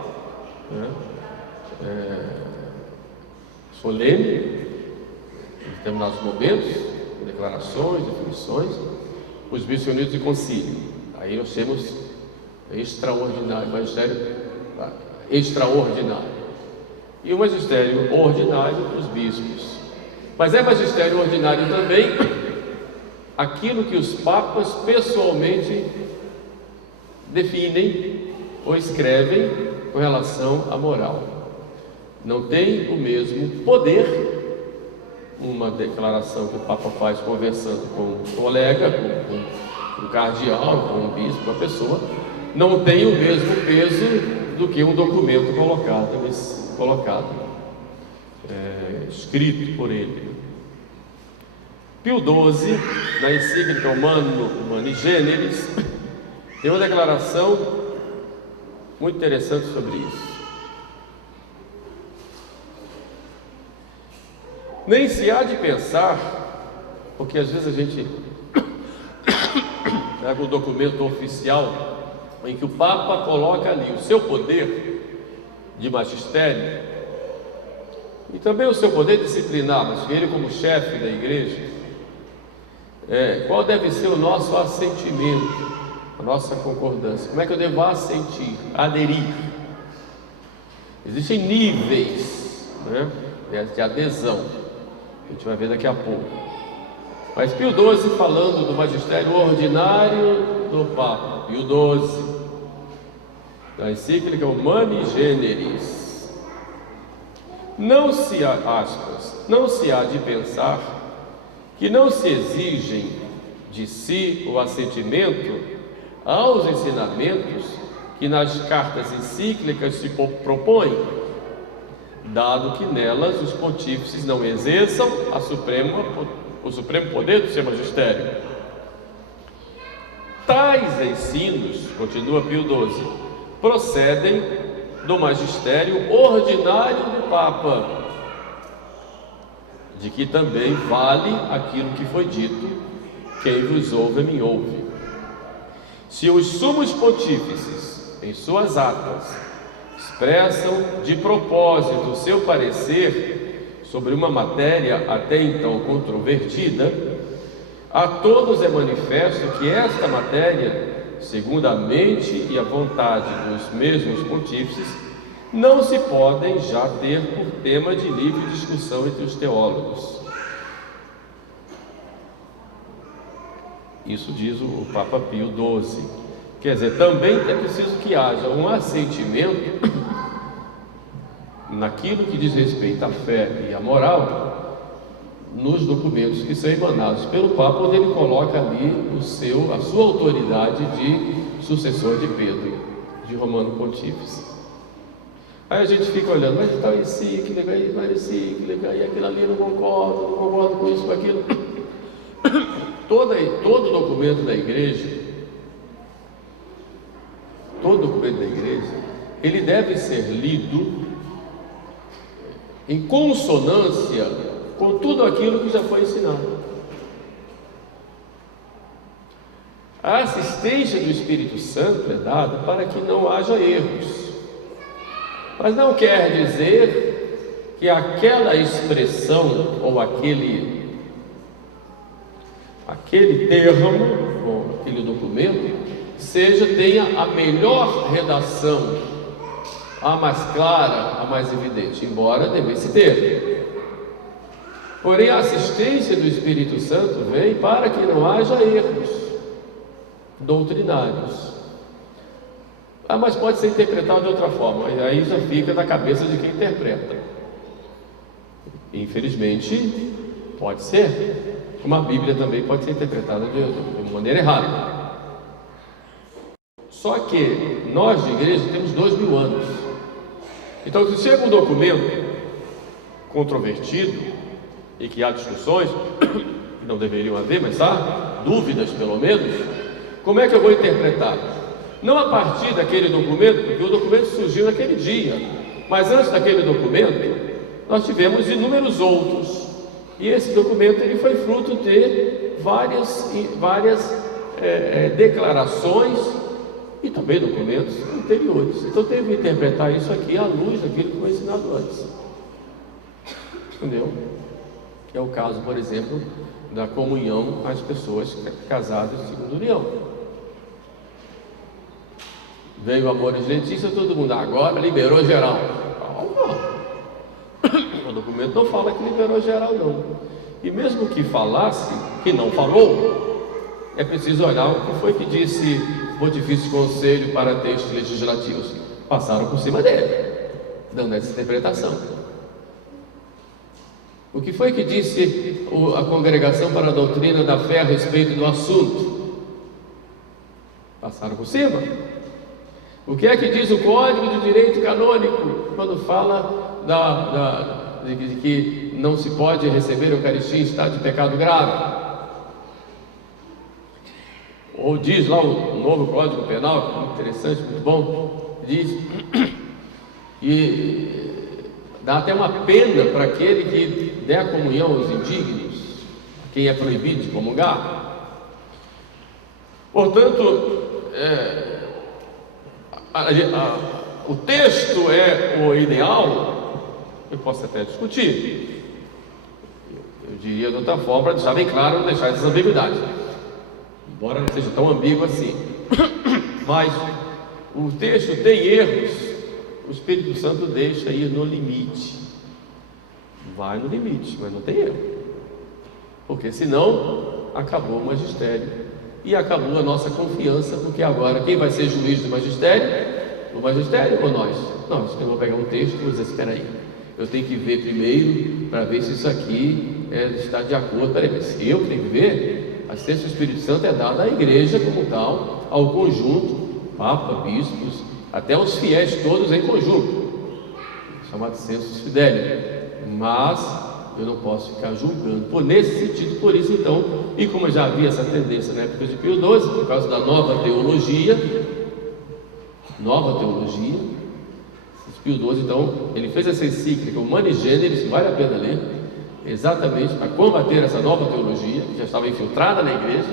solene, em determinados momentos, declarações, definições, os bispos unidos em concílio. Aí nós temos extraordinário, magistério extraordinário, e o magistério ordinário dos bispos. Mas é magistério ordinário também aquilo que os papas pessoalmente definem ou escrevem com relação à moral. Não tem o mesmo poder uma declaração que o Papa faz conversando com um colega, com um cardeal, com um bispo, uma pessoa, não tem o mesmo peso do que um documento escrito por ele. Pio XII, na encíclica Humani Generis, tem uma declaração muito interessante sobre isso. Nem se há de pensar, porque às vezes a gente pega um documento oficial em que o Papa coloca ali o seu poder de magistério e também o seu poder disciplinar, mas ele como chefe da igreja, qual deve ser o nosso assentimento, a nossa concordância? Como é que eu devo assentir, aderir? Existem níveis, de adesão, a gente vai ver daqui a pouco. Mas Pio XII, falando do magistério ordinário do Papa, Pio XII, da encíclica Humani Generis, não se há de pensar que não se exigem de si o assentimento aos ensinamentos que nas cartas encíclicas se propõem, dado que nelas os pontífices não exerçam o supremo poder do seu magistério. Tais Tais ensinos, continua Pio XII, procedem do magistério ordinário do Papa, de que também vale aquilo que foi dito: quem vos ouve, a mim ouve. Se os sumos pontífices, em suas atas, expressam de propósito o seu parecer sobre uma matéria até então controvertida, a todos é manifesto que esta matéria, segundo a mente e a vontade dos mesmos pontífices, não se podem já ter por tema de livre discussão entre os teólogos. Isso diz o Papa Pio XII. Quer dizer, também é preciso que haja um assentimento naquilo que diz respeito à fé e à moral, nos documentos que são emanados pelo Papa, onde ele coloca ali a sua autoridade de sucessor de Pedro, de Romano Pontífice. Aí a gente fica olhando, mas está encíclica, e aquilo ali eu não concordo com isso, com aquilo. Todo documento da igreja, ele deve ser lido em consonância com tudo aquilo que já foi ensinado. A assistência do Espírito Santo é dada para que não haja erros, mas não quer dizer que aquela expressão ou aquele termo ou aquele documento tenha a melhor redação, a mais clara, a mais evidente, embora devesse ter. Porém, a assistência do Espírito Santo vem para que não haja erros doutrinários. Mas pode ser interpretado de outra forma, e aí já fica na cabeça de quem interpreta. Infelizmente, pode ser, como a Bíblia também pode ser interpretada de maneira errada. Só que nós de igreja temos 2000 anos. Então, se chega um documento controvertido e que há discussões, não deveriam haver, mas há dúvidas pelo menos, como é que eu vou interpretar? Não a partir daquele documento, porque o documento surgiu naquele dia, mas antes daquele documento nós tivemos inúmeros outros, e esse documento ele foi fruto de várias declarações e também documentos anteriores. Então teve que interpretar isso aqui à luz daquilo que foi ensinado antes. Entendeu? Que é o caso, por exemplo, da comunhão às pessoas casadas segundo união. Veio o amor e letícia, todo mundo agora liberou geral. Calma. O documento não fala que liberou geral, não. E mesmo que falasse, que não falou, é preciso olhar o que foi que disse o Pontifício Conselho para Textos Legislativos. Passaram por cima dele, dando essa interpretação. O que foi que disse a Congregação para a Doutrina da Fé a respeito do assunto? Passaram por cima. O que é que diz o Código de Direito Canônico quando fala de que não se pode receber a Eucaristia em estado de pecado grave? Ou diz lá o novo Código Penal, que é muito interessante, muito bom, diz, e dá até uma pena para aquele que der a comunhão aos indignos, quem é proibido de comungar. Portanto, o texto é o ideal, eu posso até discutir, eu diria de outra forma, para deixar bem claro, não deixar essas ambiguidades, embora não seja tão ambíguo assim. Mas o texto tem erros, o Espírito Santo deixa ir no limite, vai no limite, mas não tem erro, porque senão acabou o magistério e acabou a nossa confiança, porque agora quem vai ser juiz do magistério? O magistério ou nós? Nós. Eu vou pegar um texto e vou dizer, espera aí, eu tenho que ver primeiro para ver se isso aqui está de acordo. Peraí, mas se eu tenho que ver, a assistência do Espírito Santo é dada à igreja como tal, ao conjunto, Papa, bispos, até os fiéis todos em conjunto, chamado sensus fidelium. Mas eu não posso ficar julgando. Nesse sentido, por isso então, e como já havia essa tendência na época de Pio XII, por causa da nova teologia, Pio XII, então, ele fez essa encíclica Humani Generis, vale a pena ler, exatamente para combater essa nova teologia, que já estava infiltrada na igreja,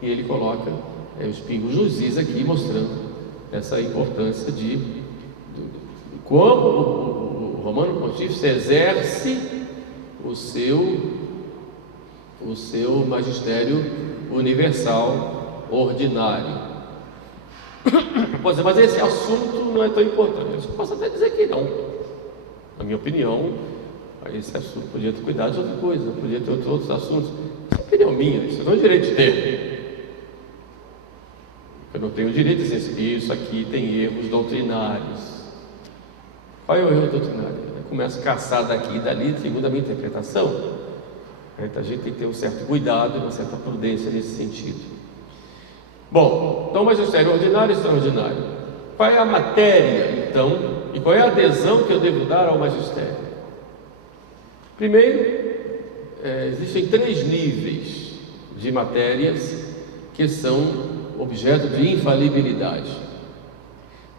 e ele coloca os pingos nos is aqui, mostrando essa importância de como o Romano Pontífice exerce o seu magistério universal ordinário. Pode dizer, mas esse assunto não é tão importante. Eu posso até dizer que não. Na minha opinião, esse assunto podia ter cuidado de outra coisa, podia ter outros assuntos. Essa é a opinião minha, isso eu não tenho direito de ter. Eu não tenho direito de dizer isso aqui tem erros doutrinários. Qual é o erro doutrinário? Começa a caçar daqui e dali, segundo a minha interpretação. Então a gente tem que ter um certo cuidado e uma certa prudência nesse sentido. Bom, então magistério ordinário e extraordinário. Qual é a matéria, então, e qual é a adesão que eu devo dar ao magistério? Primeiro, existem 3 níveis de matérias que são objeto de infalibilidade.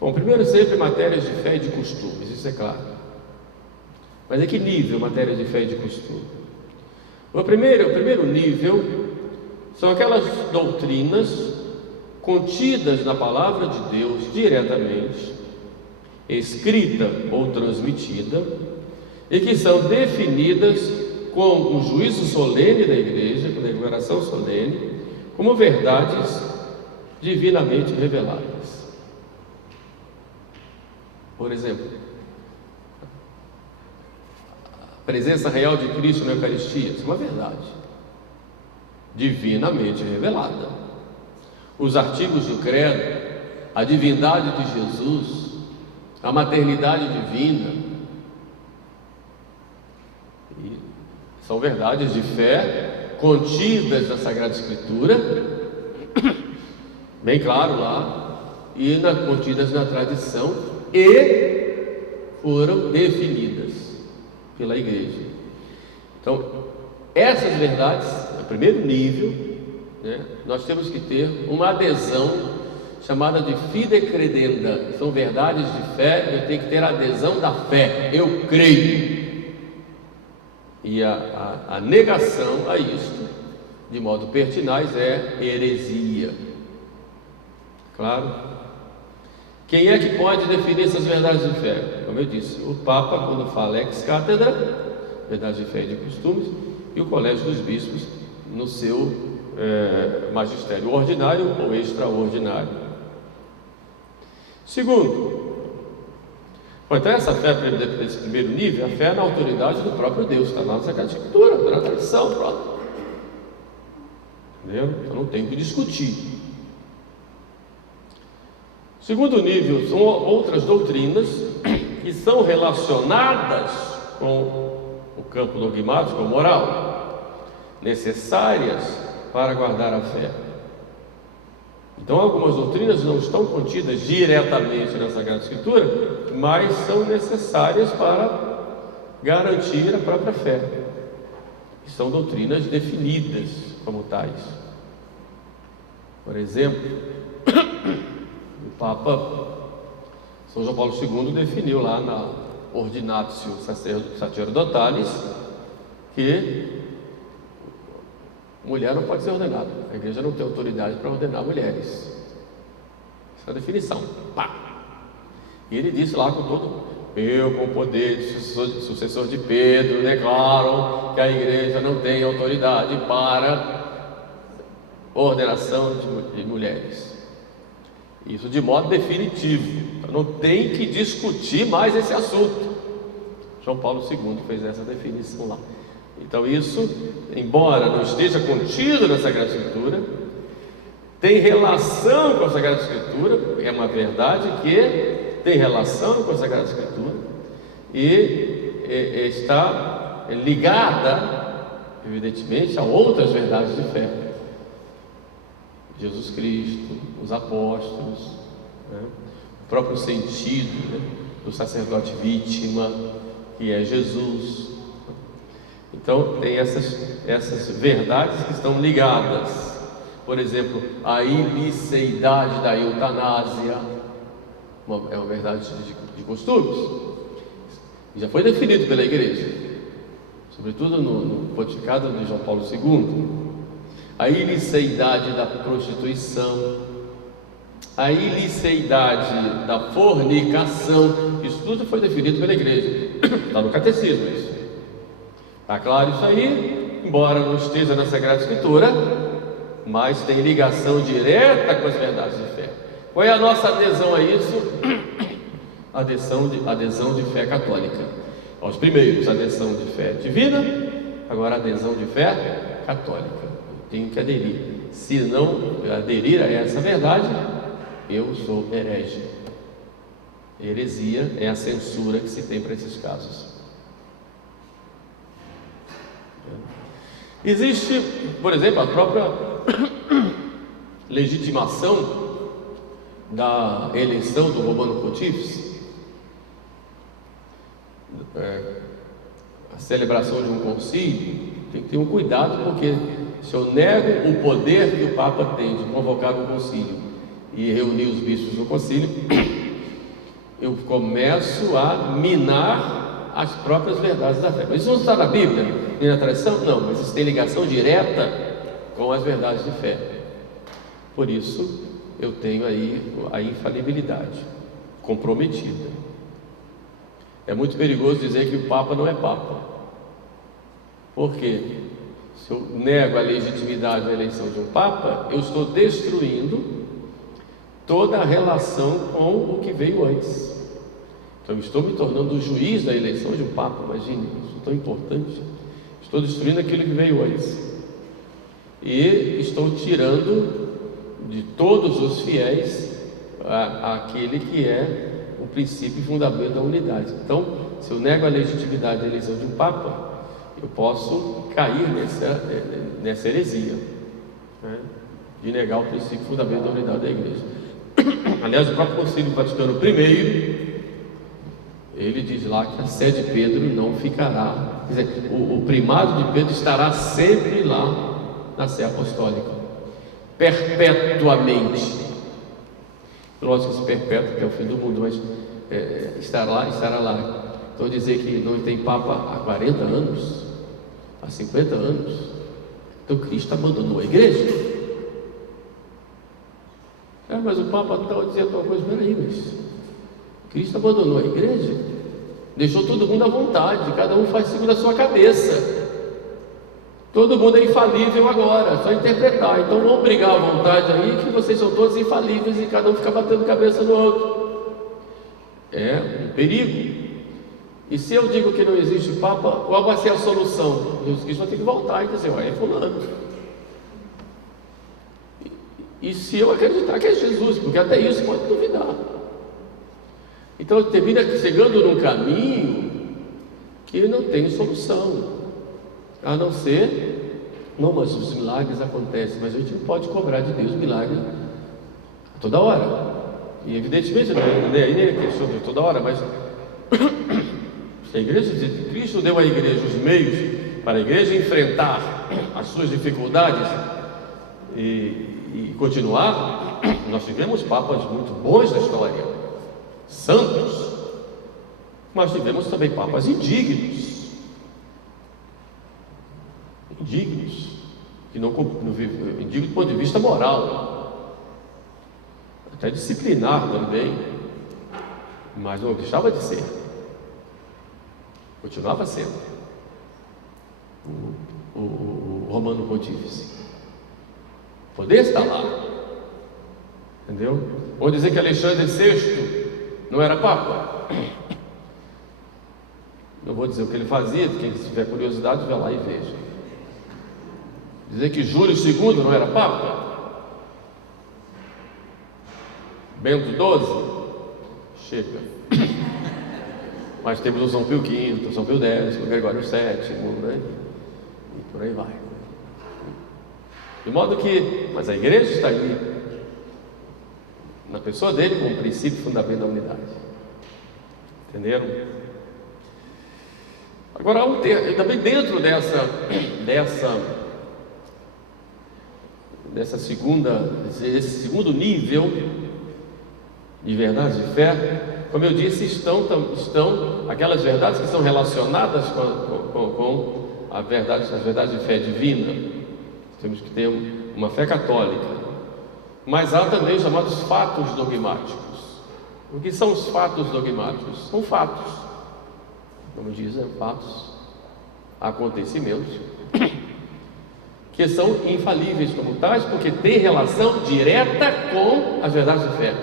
Bom, primeiro sempre matérias de fé e de costumes, isso é claro. Mas em que nível matérias de fé e de costume? O primeiro nível são aquelas doutrinas contidas na palavra de Deus diretamente, escrita ou transmitida, e que são definidas com o juízo solene da igreja, com a declaração solene, como verdades divinamente reveladas. Por exemplo, a presença real de Cristo na Eucaristia, isso é uma verdade divinamente revelada. Os artigos do credo, a divindade de Jesus, a maternidade divina, e são verdades de fé contidas na Sagrada Escritura, bem claro lá, e contidas na tradição, e foram definidas pela igreja. Então, essas verdades, no primeiro nível, nós temos que ter uma adesão chamada de fide credenda. São verdades de fé, eu tenho que ter a adesão da fé, eu creio. E a negação a isto, de modo pertinaz, é heresia. Claro? Quem é que pode definir essas verdades de fé? Como eu disse, o Papa, quando fala ex cathedra, verdades de fé e de costumes, e o Colégio dos Bispos no seu magistério ordinário ou extraordinário. Segundo, então essa fé desse primeiro nível, a fé é na autoridade do próprio Deus, está lá na Sagrada Escritura, está na tradição, pronto. Entendeu? Eu não tenho que discutir. Segundo nível, são outras doutrinas que são relacionadas com o campo dogmático ou moral, necessárias para guardar a fé. Então algumas doutrinas não estão contidas diretamente na Sagrada Escritura, mas são necessárias para garantir a própria fé. E são doutrinas definidas como tais. Por exemplo, o Papa São João Paulo II definiu lá na Ordinatio Sacerdotalis que mulher não pode ser ordenada. A igreja não tem autoridade para ordenar mulheres. Essa é a definição. Pá! E ele disse lá com todo: eu, com o poder de sucessor de Pedro, declaro que a igreja não tem autoridade para ordenação de mulheres. Isso de modo definitivo. Então, não tem que discutir mais esse assunto. João Paulo II fez essa definição lá. Então isso, embora não esteja contido na Sagrada Escritura, tem relação com a Sagrada Escritura, é uma verdade que tem relação com a Sagrada Escritura e está ligada, evidentemente, a outras verdades de fé. Jesus Cristo, os apóstolos, o próprio sentido do sacerdote vítima, que é Jesus. Então tem essas verdades que estão ligadas. Por exemplo, a iliceidade da eutanásia é uma verdade de costumes, já foi definido pela igreja, sobretudo no pontificado de João Paulo II. A iliceidade da prostituição, a iliceidade da fornicação, isso tudo foi definido pela igreja, está no catecismo isso. Está claro isso aí, embora não esteja na Sagrada Escritura, mas tem ligação direta com as verdades de fé. Qual é a nossa adesão a isso? Adesão de fé católica. Aos primeiros, adesão de fé divina, agora adesão de fé católica. Eu tenho que aderir. Se não aderir a essa verdade, eu sou herege. Heresia é a censura que se tem para esses casos. Existe, por exemplo, a própria legitimação da eleição do Romano Pontífice, a celebração de um concílio. Tem que ter um cuidado, porque se eu nego o poder que o Papa tem de convocar um concílio e reunir os bispos no concílio, eu começo a minar as próprias verdades da fé. Mas isso não está na Bíblia, nem na tradição? Não, mas isso tem ligação direta com as verdades de fé. Por isso eu tenho aí a infalibilidade comprometida. É muito perigoso dizer que o Papa não é Papa. Por quê? Se eu nego a legitimidade da eleição de um Papa, eu estou destruindo toda a relação com o que veio antes. Então eu estou me tornando o juiz da eleição de um Papa. Imagine, isso é tão importante. Estou destruindo aquilo que veio antes. E estou tirando de todos os fiéis aquele que é o princípio e fundamento da unidade. Então, se eu nego a legitimidade da eleição de um Papa, eu posso cair nessa heresia, né, de negar o princípio e fundamento da unidade da igreja. Aliás, o próprio Concílio Vaticano I, ele diz lá que a sé de Pedro não ficará, quer dizer, o primado de Pedro estará sempre lá na sé apostólica, perpetuamente. Lógico que se perpétua até o fim do mundo, mas estará lá. Então dizer que não tem Papa há 40 anos, há 50 anos, então Cristo abandonou a igreja. Mas o Papa dizia tal coisa. Peraí, mas Cristo abandonou a igreja, deixou todo mundo à vontade, cada um faz segundo a sua cabeça. Todo mundo é infalível agora, só interpretar. Então vamos brigar à vontade aí, que vocês são todos infalíveis e cada um fica batendo cabeça no outro. É um perigo. E se eu digo que não existe Papa, qual vai ser a solução? Jesus Cristo vai ter que voltar e dizer: é fulano. E se eu acreditar que é Jesus, porque até isso pode duvidar. Então termina chegando num caminho que não tem solução, a não ser, não, mas os milagres acontecem, mas a gente não pode cobrar de Deus milagre toda hora. E evidentemente não é aí a questão de toda hora, mas a igreja de Cristo deu à igreja os meios para a igreja enfrentar as suas dificuldades e continuar. Nós tivemos papas muito bons na história, santos, mas tivemos também papas indignos, que não vivem, indignos do ponto de vista moral, até disciplinar também, mas não deixava de ser, continuava sendo o Romano Pontífice. Poder estar lá, entendeu? Ou dizer que Alexandre VI não era Papa. Não vou dizer o que ele fazia, quem tiver curiosidade vai lá e veja. Dizer que Júlio II não era Papa, Bento XII, chega. Mas temos o São Pio V, o São Pio X, o Gregório VII, né? E por aí vai. De modo que, mas a igreja está aí, na pessoa dele, como princípio e fundamento da unidade. Entenderam? Agora, também dentro desse segundo nível de verdade de fé, como eu disse, estão aquelas verdades que são relacionadas com as verdades de fé divina. Temos que ter uma fé católica, mas há também os chamados fatos dogmáticos. O que são os fatos dogmáticos? São fatos, como dizem, fatos, acontecimentos que são infalíveis como tais, porque têm relação direta com as verdades de fé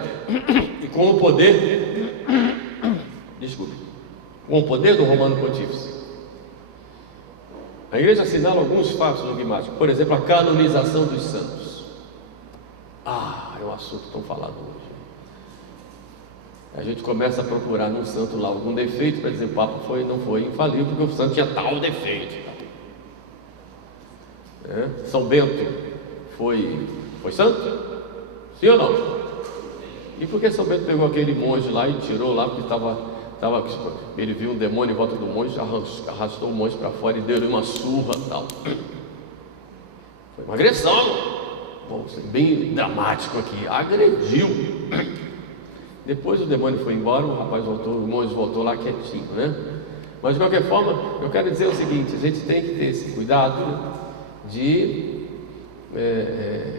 e com o poder, com o poder do Romano Pontífice. A Igreja assinala alguns fatos dogmáticos, por exemplo, a canonização dos santos. É um assunto tão falado hoje. A gente começa a procurar no santo lá algum defeito para dizer: o Papa não foi infalível porque o santo tinha tal defeito. São Bento foi santo? Sim ou não? E por que São Bento pegou aquele monge lá e tirou lá, porque ele viu um demônio em volta do monge, arrastou o monge para fora e deu-lhe uma surra e tal? Foi uma agressão. Bom, bem dramático aqui, agrediu. Depois o demônio foi embora, o monge voltou lá quietinho, né? Mas de qualquer forma, eu quero dizer o seguinte: a gente tem que ter esse cuidado de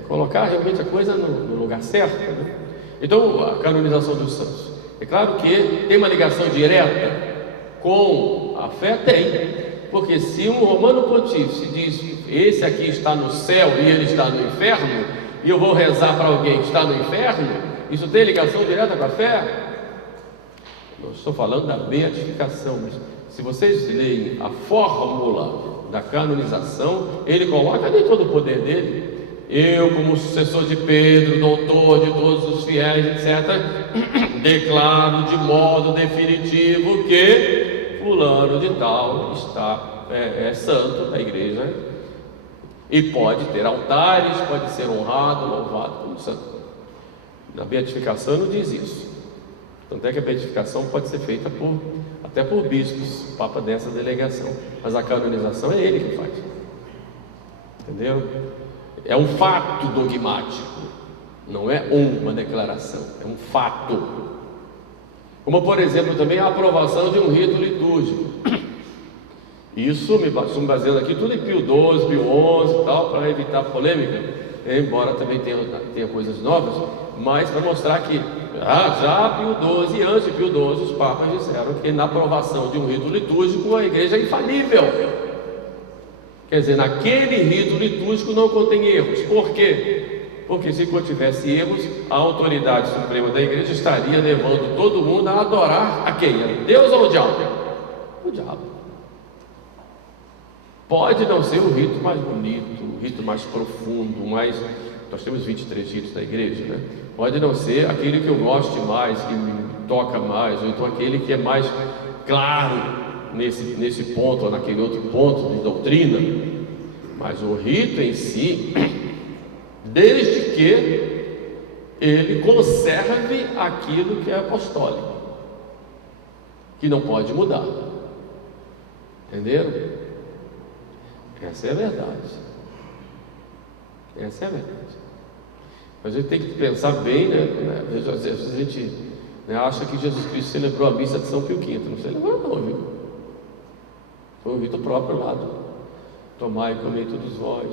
colocar realmente a coisa no lugar certo, né? Então, a canonização dos santos, é claro que tem uma ligação direta com a fé, porque se um Romano Pontífice diz: esse aqui está no céu e ele está no inferno, e eu vou rezar para alguém que está no inferno, isso tem ligação direta com a fé? Não estou falando da beatificação, mas se vocês leem a fórmula da canonização, ele coloca ali todo o poder dele. Eu, como sucessor de Pedro, doutor de todos os fiéis, etc., declaro de modo definitivo que fulano de tal é santo da igreja e pode ter altares, pode ser honrado, louvado como santo. Na beatificação não diz isso. Tanto é que a beatificação pode ser feita até por bispos, o Papa dessa delegação, mas a canonização é ele que faz. Entenderam? É um fato dogmático, não é uma declaração, é um fato. Como, por exemplo, também a aprovação de um rito litúrgico. Isso me baseando aqui tudo em Pio XII, Pio XI e tal, para evitar polêmica, embora também tenha coisas novas, mas para mostrar que já Pio XII e antes de Pio XII, os papas disseram que na aprovação de um rito litúrgico a igreja é infalível. Quer dizer, naquele rito litúrgico não contém erros. Por quê? Porque se contivesse erros, a autoridade suprema da igreja estaria levando todo mundo a adorar a quem? A Deus ou o diabo? O diabo. Pode não ser o rito mais bonito, o rito mais profundo, nós temos 23 ritos da igreja, né? Pode não ser aquele que eu goste mais, que me toca mais, ou então aquele que é mais claro nesse ponto ou naquele outro ponto de doutrina, mas o rito em si, desde que ele conserve aquilo que é apostólico, que não pode mudar. Entenderam? Essa é a verdade. Essa é a verdade. Mas a gente tem que pensar bem, né? Às vezes a gente acha que Jesus Cristo celebrou a missa de São Pio V. Não celebrou não, viu? Foi um rito próprio lá. Tomai e comei todos vós.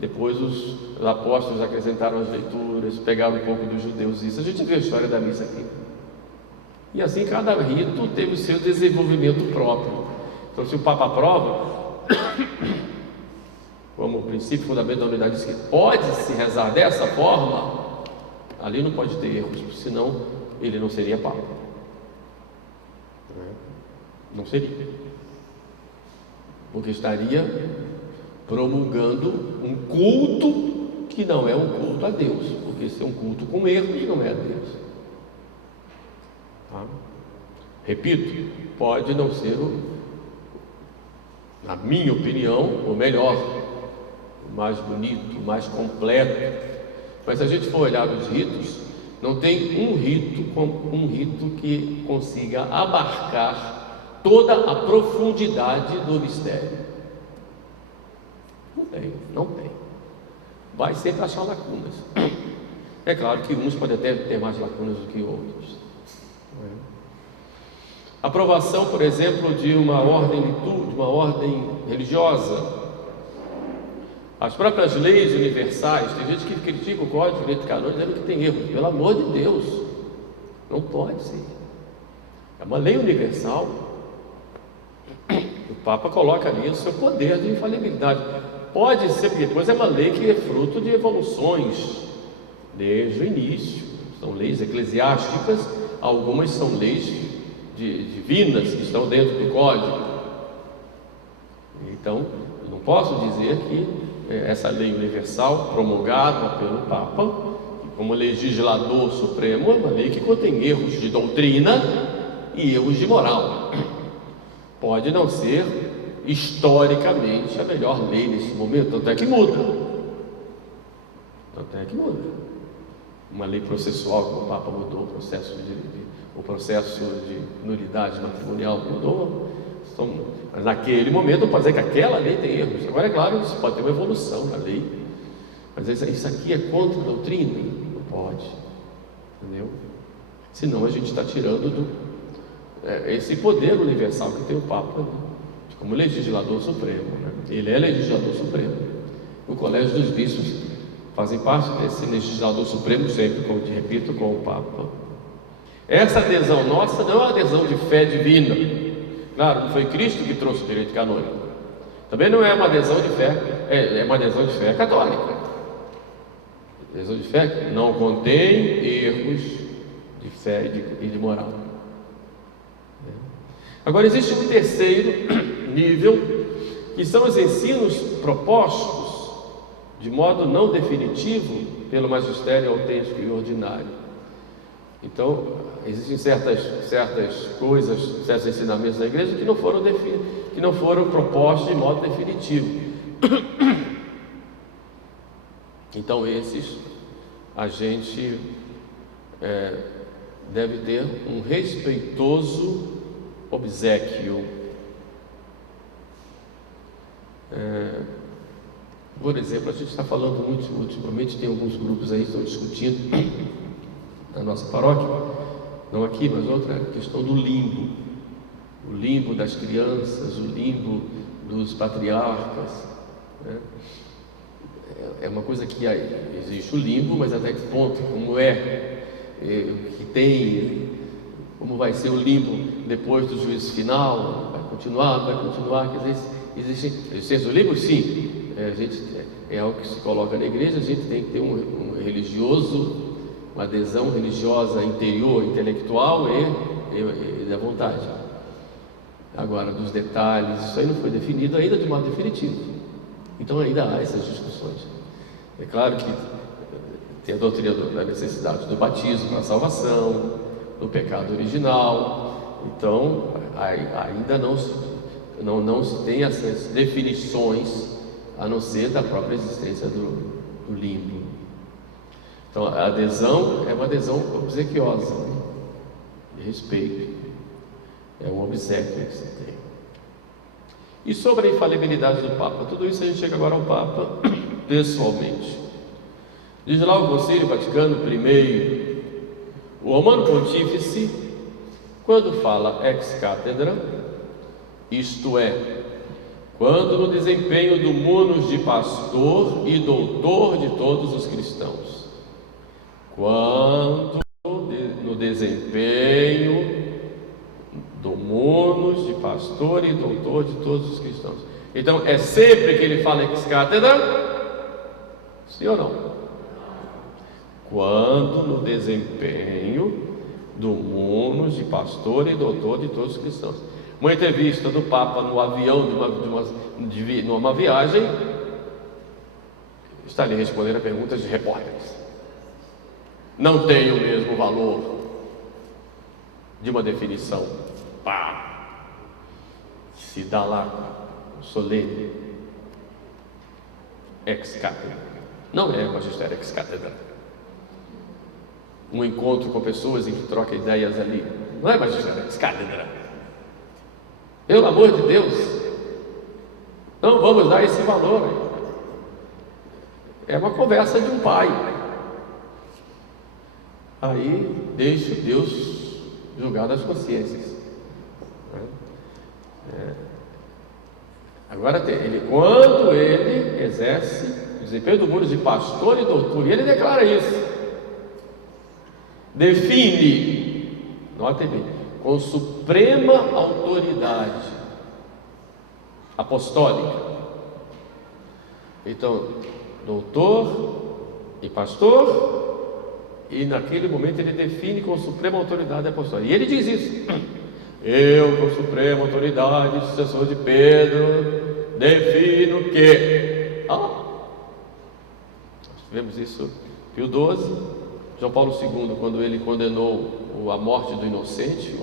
Depois os apóstolos acrescentaram as leituras, pegaram um pouco dos judeus. Isso a gente vê a história da missa aqui. E assim cada rito teve o seu desenvolvimento próprio. Então, se o Papa aprova, como o princípio fundamental da unidade diz que pode-se rezar dessa forma, ali não pode ter erros, senão ele não seria Papa. Não seria. Porque estaria promulgando um culto que não é um culto a Deus, porque esse é um culto com erros, não é a Deus. Tá? Repito, pode não ser, na minha opinião, o melhor, o mais bonito, o mais completo, mas se a gente for olhar os ritos, não tem um rito que consiga abarcar toda a profundidade do mistério. Não tem. Vai sempre achar lacunas. É claro que uns podem até ter mais lacunas do que outros. A aprovação, por exemplo, de uma ordem religiosa. As próprias leis universais. Tem gente que critica o Código de Direito Canônico dizendo que tem erros. Pelo amor de Deus, não pode ser. É uma lei universal. O Papa coloca ali o seu poder de infalibilidade. Pode ser, porque depois é uma lei que é fruto de evoluções desde o início. São leis eclesiásticas, algumas são leis divinas que estão dentro do Código. Então, eu não posso dizer que essa lei universal promulgada pelo Papa, como legislador supremo, é uma lei que contém erros de doutrina e erros de moral. Pode não ser historicamente a melhor lei nesse momento, tanto é que muda. Uma lei processual, como o Papa mudou, o processo de nulidade matrimonial mudou. Mas naquele momento pode dizer que aquela lei tem erros. Agora é claro, isso pode ter uma evolução na lei, mas isso aqui é contra a doutrina? Não pode, entendeu? Senão a gente está tirando esse poder universal que tem o Papa, né? Como legislador supremo, né? Ele é legislador supremo. O Colégio dos Bispos fazem parte desse legislador supremo sempre, como te repito, com o Papa. Essa adesão nossa não é uma adesão de fé divina. Claro, não foi Cristo que trouxe o direito canônico. Também não é uma adesão de fé, é uma adesão de fé católica. Adesão de fé que não contém erros de fé e de moral. Agora existe um terceiro nível, que são os ensinos propostos de modo não definitivo pelo magistério autêntico e ordinário. Então, existem certas coisas, certos ensinamentos da igreja que não foram propostos de modo definitivo. Então, esses a gente deve ter um respeitoso obséquio. Por exemplo, a gente está falando muito ultimamente, tem alguns grupos aí que estão discutindo na nossa paróquia, não aqui, mas outra, a questão do limbo. O limbo das crianças, o limbo dos patriarcas, né? É uma coisa que existe o limbo, mas até que ponto, como vai ser o limbo depois do juízo final, vai continuar, quer dizer, existe o limbo? Sim, é algo que se coloca na igreja, a gente tem que ter um religioso, uma adesão religiosa interior, intelectual e da vontade. Agora, dos detalhes, isso aí não foi definido ainda de modo definitivo. Então ainda há essas discussões. É claro que tem a doutrina da necessidade do batismo para a salvação, do pecado original. Então ainda não se tem essas definições, a não ser da própria existência do limbo. Então a adesão é uma adesão obsequiosa, né? De respeito, é um obséquio que você tem. E sobre a infalibilidade do Papa, tudo isso a gente chega agora ao Papa pessoalmente. Diz lá o Concílio Vaticano I: o Romano Pontífice, quando fala ex cátedra, isto é, quando no desempenho do munus de pastor e doutor de todos os cristãos, quando no desempenho do munus de pastor e doutor de todos os cristãos. Então é sempre que ele fala ex cátedra? Sim ou não? Quando no desempenho do munus de pastor e doutor de todos os cristãos. Uma entrevista do Papa no avião numa viagem, está ali respondendo a perguntas de repórteres. Não tem o mesmo valor de uma definição se dá lá solene ex cátedra. Não é magistério ex cátedra. Um encontro com pessoas em que troca ideias ali, não é magistério ex cátedra. Pelo amor de Deus, não vamos dar esse valor. É uma conversa de um pai. Aí deixa Deus julgar das consciências. Agora, quando ele exerce o desempenho do mundo de pastor e doutor, e ele declara isso, define, notem bem, com suprema autoridade apostólica. Então, doutor e pastor, e naquele momento ele define com suprema autoridade apostólica. E ele diz isso: eu, com suprema autoridade, sucessor de Pedro, defino que... nós tivemos isso Pio XII, João Paulo II, quando ele condenou a morte do inocente,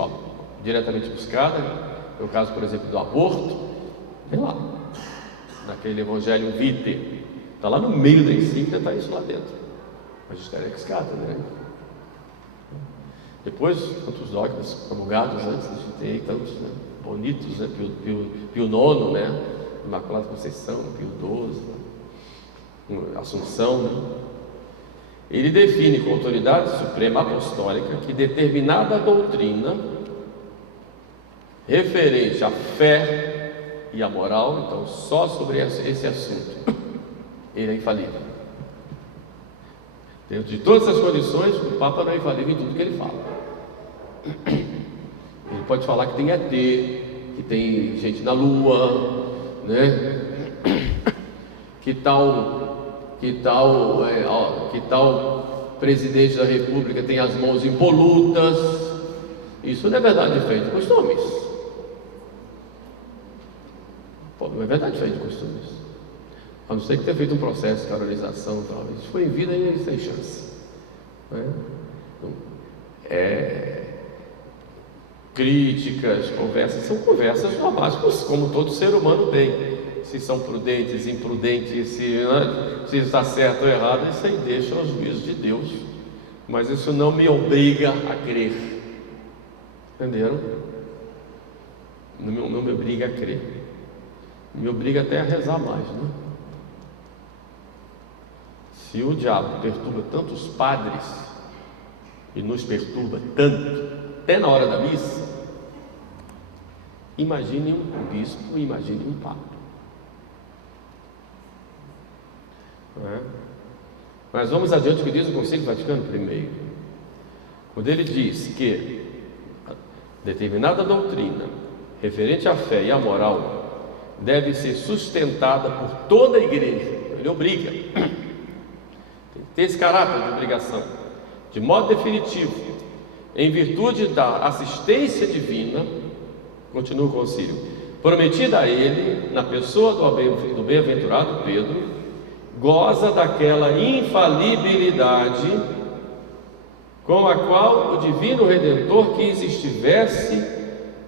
diretamente buscada, no caso, por exemplo, do aborto, vem lá, naquele Evangelho Vitae, está lá no meio da encíclica, está isso lá dentro. Magistério ex cathedra, né? Depois, quantos dogmas promulgados antes, a gente tem tantos, né, bonitos, né? Pio IX, né? Imaculada Conceição, Pio XII, Assunção, né? Ele define com autoridade suprema apostólica que determinada doutrina referente à fé e à moral, então só sobre esse assunto, ele é infalível. Dentro de todas as condições, o Papa não é infalível em tudo que ele fala. Ele pode falar que tem ET, que tem gente na Lua, né? Que tal presidente da República tem as mãos impolutas. Isso não é verdade de fé de costumes. Não é verdade de fé de costumes. A não ser que tenha feito um processo de canonização, talvez. Se for em vida, aí sem chance. Críticas, conversas, são conversas normais, como todo ser humano tem. Se são prudentes, imprudentes, se está certo ou errado, isso aí deixa aos juízos de Deus. Mas isso não me obriga a crer. Entenderam? Não me obriga a crer. Me obriga até a rezar mais, né? Se o diabo perturba tantos padres e nos perturba tanto, até na hora da missa, imagine um bispo, imagine um papa. Não é? Mas vamos adiante o que diz o Concílio Vaticano I. Quando ele diz que determinada doutrina referente à fé e à moral deve ser sustentada por toda a igreja, ele obriga, tem que ter esse caráter de obrigação, de modo definitivo, em virtude da assistência divina, continua o concílio, prometida a ele na pessoa do bem-aventurado Pedro, goza daquela infalibilidade com a qual o divino Redentor quis estivesse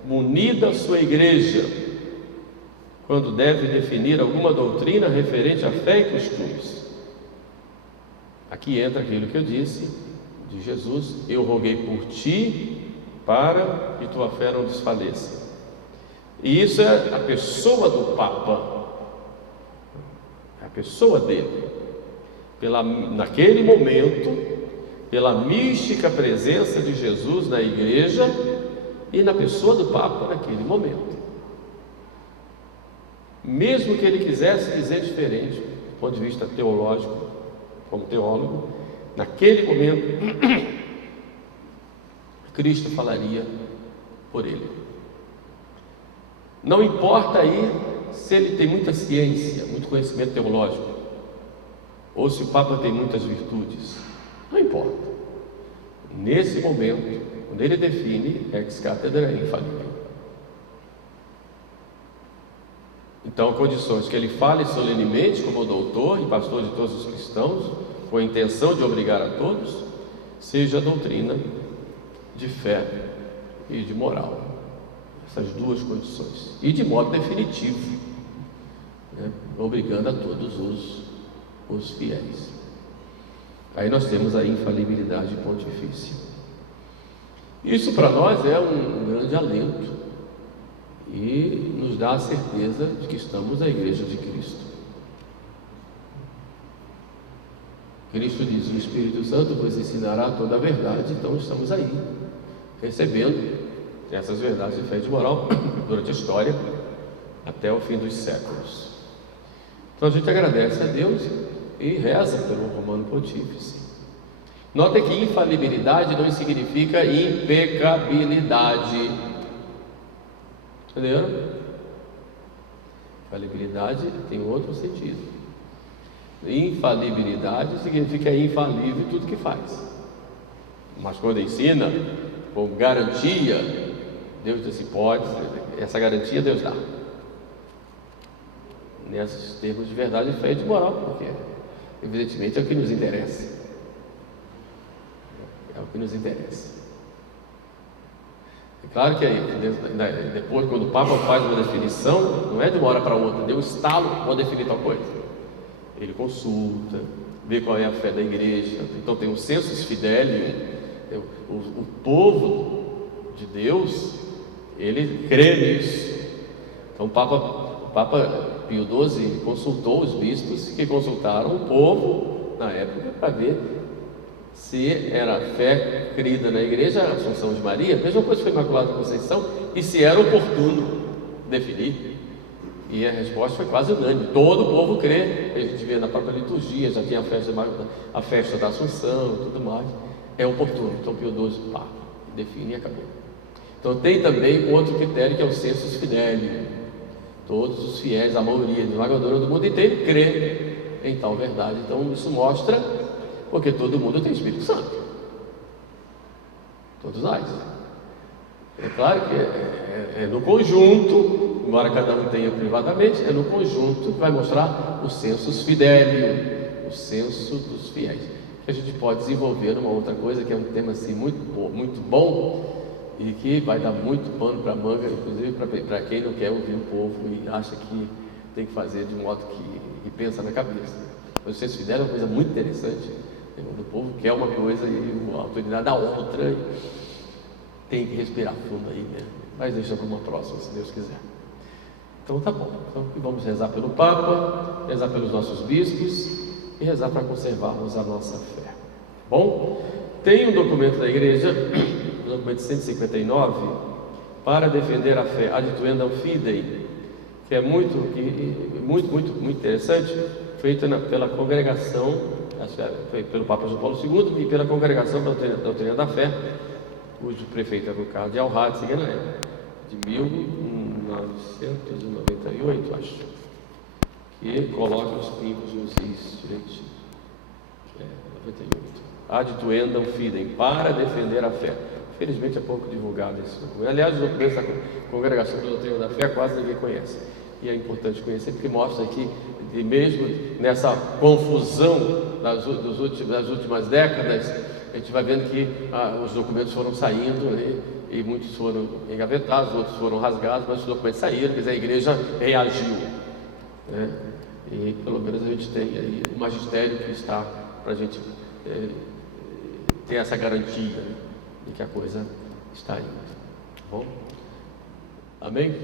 munida a sua igreja, quando deve definir alguma doutrina referente à fé e costumes. Aqui entra aquilo que eu disse de Jesus: eu roguei por ti para que tua fé não desfaleça. E isso é a pessoa do Papa, a pessoa dele, naquele momento, pela mística presença de Jesus na igreja e na pessoa do Papa naquele momento. Mesmo que ele quisesse dizer diferente, do ponto de vista teológico, como teólogo, naquele momento, Cristo falaria por ele. Não importa aí se ele tem muita ciência, muito conhecimento teológico, ou se o Papa tem muitas virtudes, não importa. Nesse momento, quando ele define, ex cathedra é infalível. Então, condições que ele fale solenemente como doutor e pastor de todos os cristãos, com a intenção de obrigar a todos, seja a doutrina de fé e de moral. Essas duas condições. E de modo definitivo, né? Obrigando a todos os fiéis. Aí nós temos a infalibilidade pontifícia. Isso para nós é um grande alento, e nos dá a certeza de que estamos na igreja de Cristo. Cristo diz: o Espírito Santo vos ensinará toda a verdade. Então estamos aí, recebendo essas verdades de fé e de moral durante a história, até o fim dos séculos. Então a gente agradece a Deus e reza pelo Romano Pontífice. Nota que infalibilidade não significa impecabilidade. Entenderam? Infalibilidade tem outro sentido. Infalibilidade significa infalível em tudo que faz. Mas quando ensina, como garantia, Deus diz assim: pode, essa garantia Deus dá. Nesses termos de verdade, fé e de moral, porque evidentemente é o que nos interessa. É o que nos interessa. É claro que depois, quando o Papa faz uma definição, não é de uma hora para outra, deu um estalo, pode definir tal coisa. Ele consulta, vê qual é a fé da igreja. Então tem um sensus fidelium. O povo de Deus, ele crê nisso. Então o Papa Pio XII consultou os bispos, que consultaram o povo na época para ver se era fé crida na igreja, a Assunção de Maria, a mesma coisa que foi Imaculada Conceição, e se era oportuno definir. E a resposta foi quase unânime: todo o povo crê. A gente vê na própria liturgia, já tinha a festa da Assunção e tudo mais. É oportuno. Então Pio XII define e acabou. Então tem também outro critério, que é o sensus fidelium. Todos os fiéis, a maioria esmagadora do mundo inteiro, crê em tal verdade. Então isso mostra, porque todo mundo tem Espírito Santo, todos nós. É claro que é no conjunto, embora cada um tenha privadamente, é no conjunto que vai mostrar o sensus fidelium, o senso dos fiéis, que a gente pode desenvolver numa outra coisa, que é um tema assim muito bom e que vai dar muito pano para manga, inclusive para quem não quer ouvir o povo e acha que tem que fazer de um modo que pensa na cabeça. Mas o senso fidelium é uma coisa muito interessante, quando o povo quer uma coisa e a autoridade dá outra. Tem que respirar fundo aí, né? Mas deixa para uma próxima, se Deus quiser. Então tá bom. Então vamos rezar pelo Papa, rezar pelos nossos bispos e rezar para conservarmos a nossa fé. Bom, tem um documento da igreja, o documento 159, para defender a fé, Adituendam Fidei, que é muito interessante, feita pela congregação, foi pelo Papa João Paulo II e pela congregação da doutrina da fé, cujo prefeito era o Cardeal Ratzinger, na época de 1998, acho, que coloca os pingos nos is direitinho. 98. Adituendam Fidei, para defender a fé. Infelizmente é pouco divulgado esse documento. Aliás, os documentos da Congregação da Doutrina da Fé quase ninguém conhece. E é importante conhecer, porque mostra que, mesmo nessa confusão das últimas décadas, a gente vai vendo que os documentos foram saindo, né, e muitos foram engavetados, outros foram rasgados, mas os documentos saíram, quer dizer, a igreja reagiu, né? E pelo menos a gente tem aí o magistério que está para a gente ter essa garantia de que a coisa está indo. Tá bom? Amém?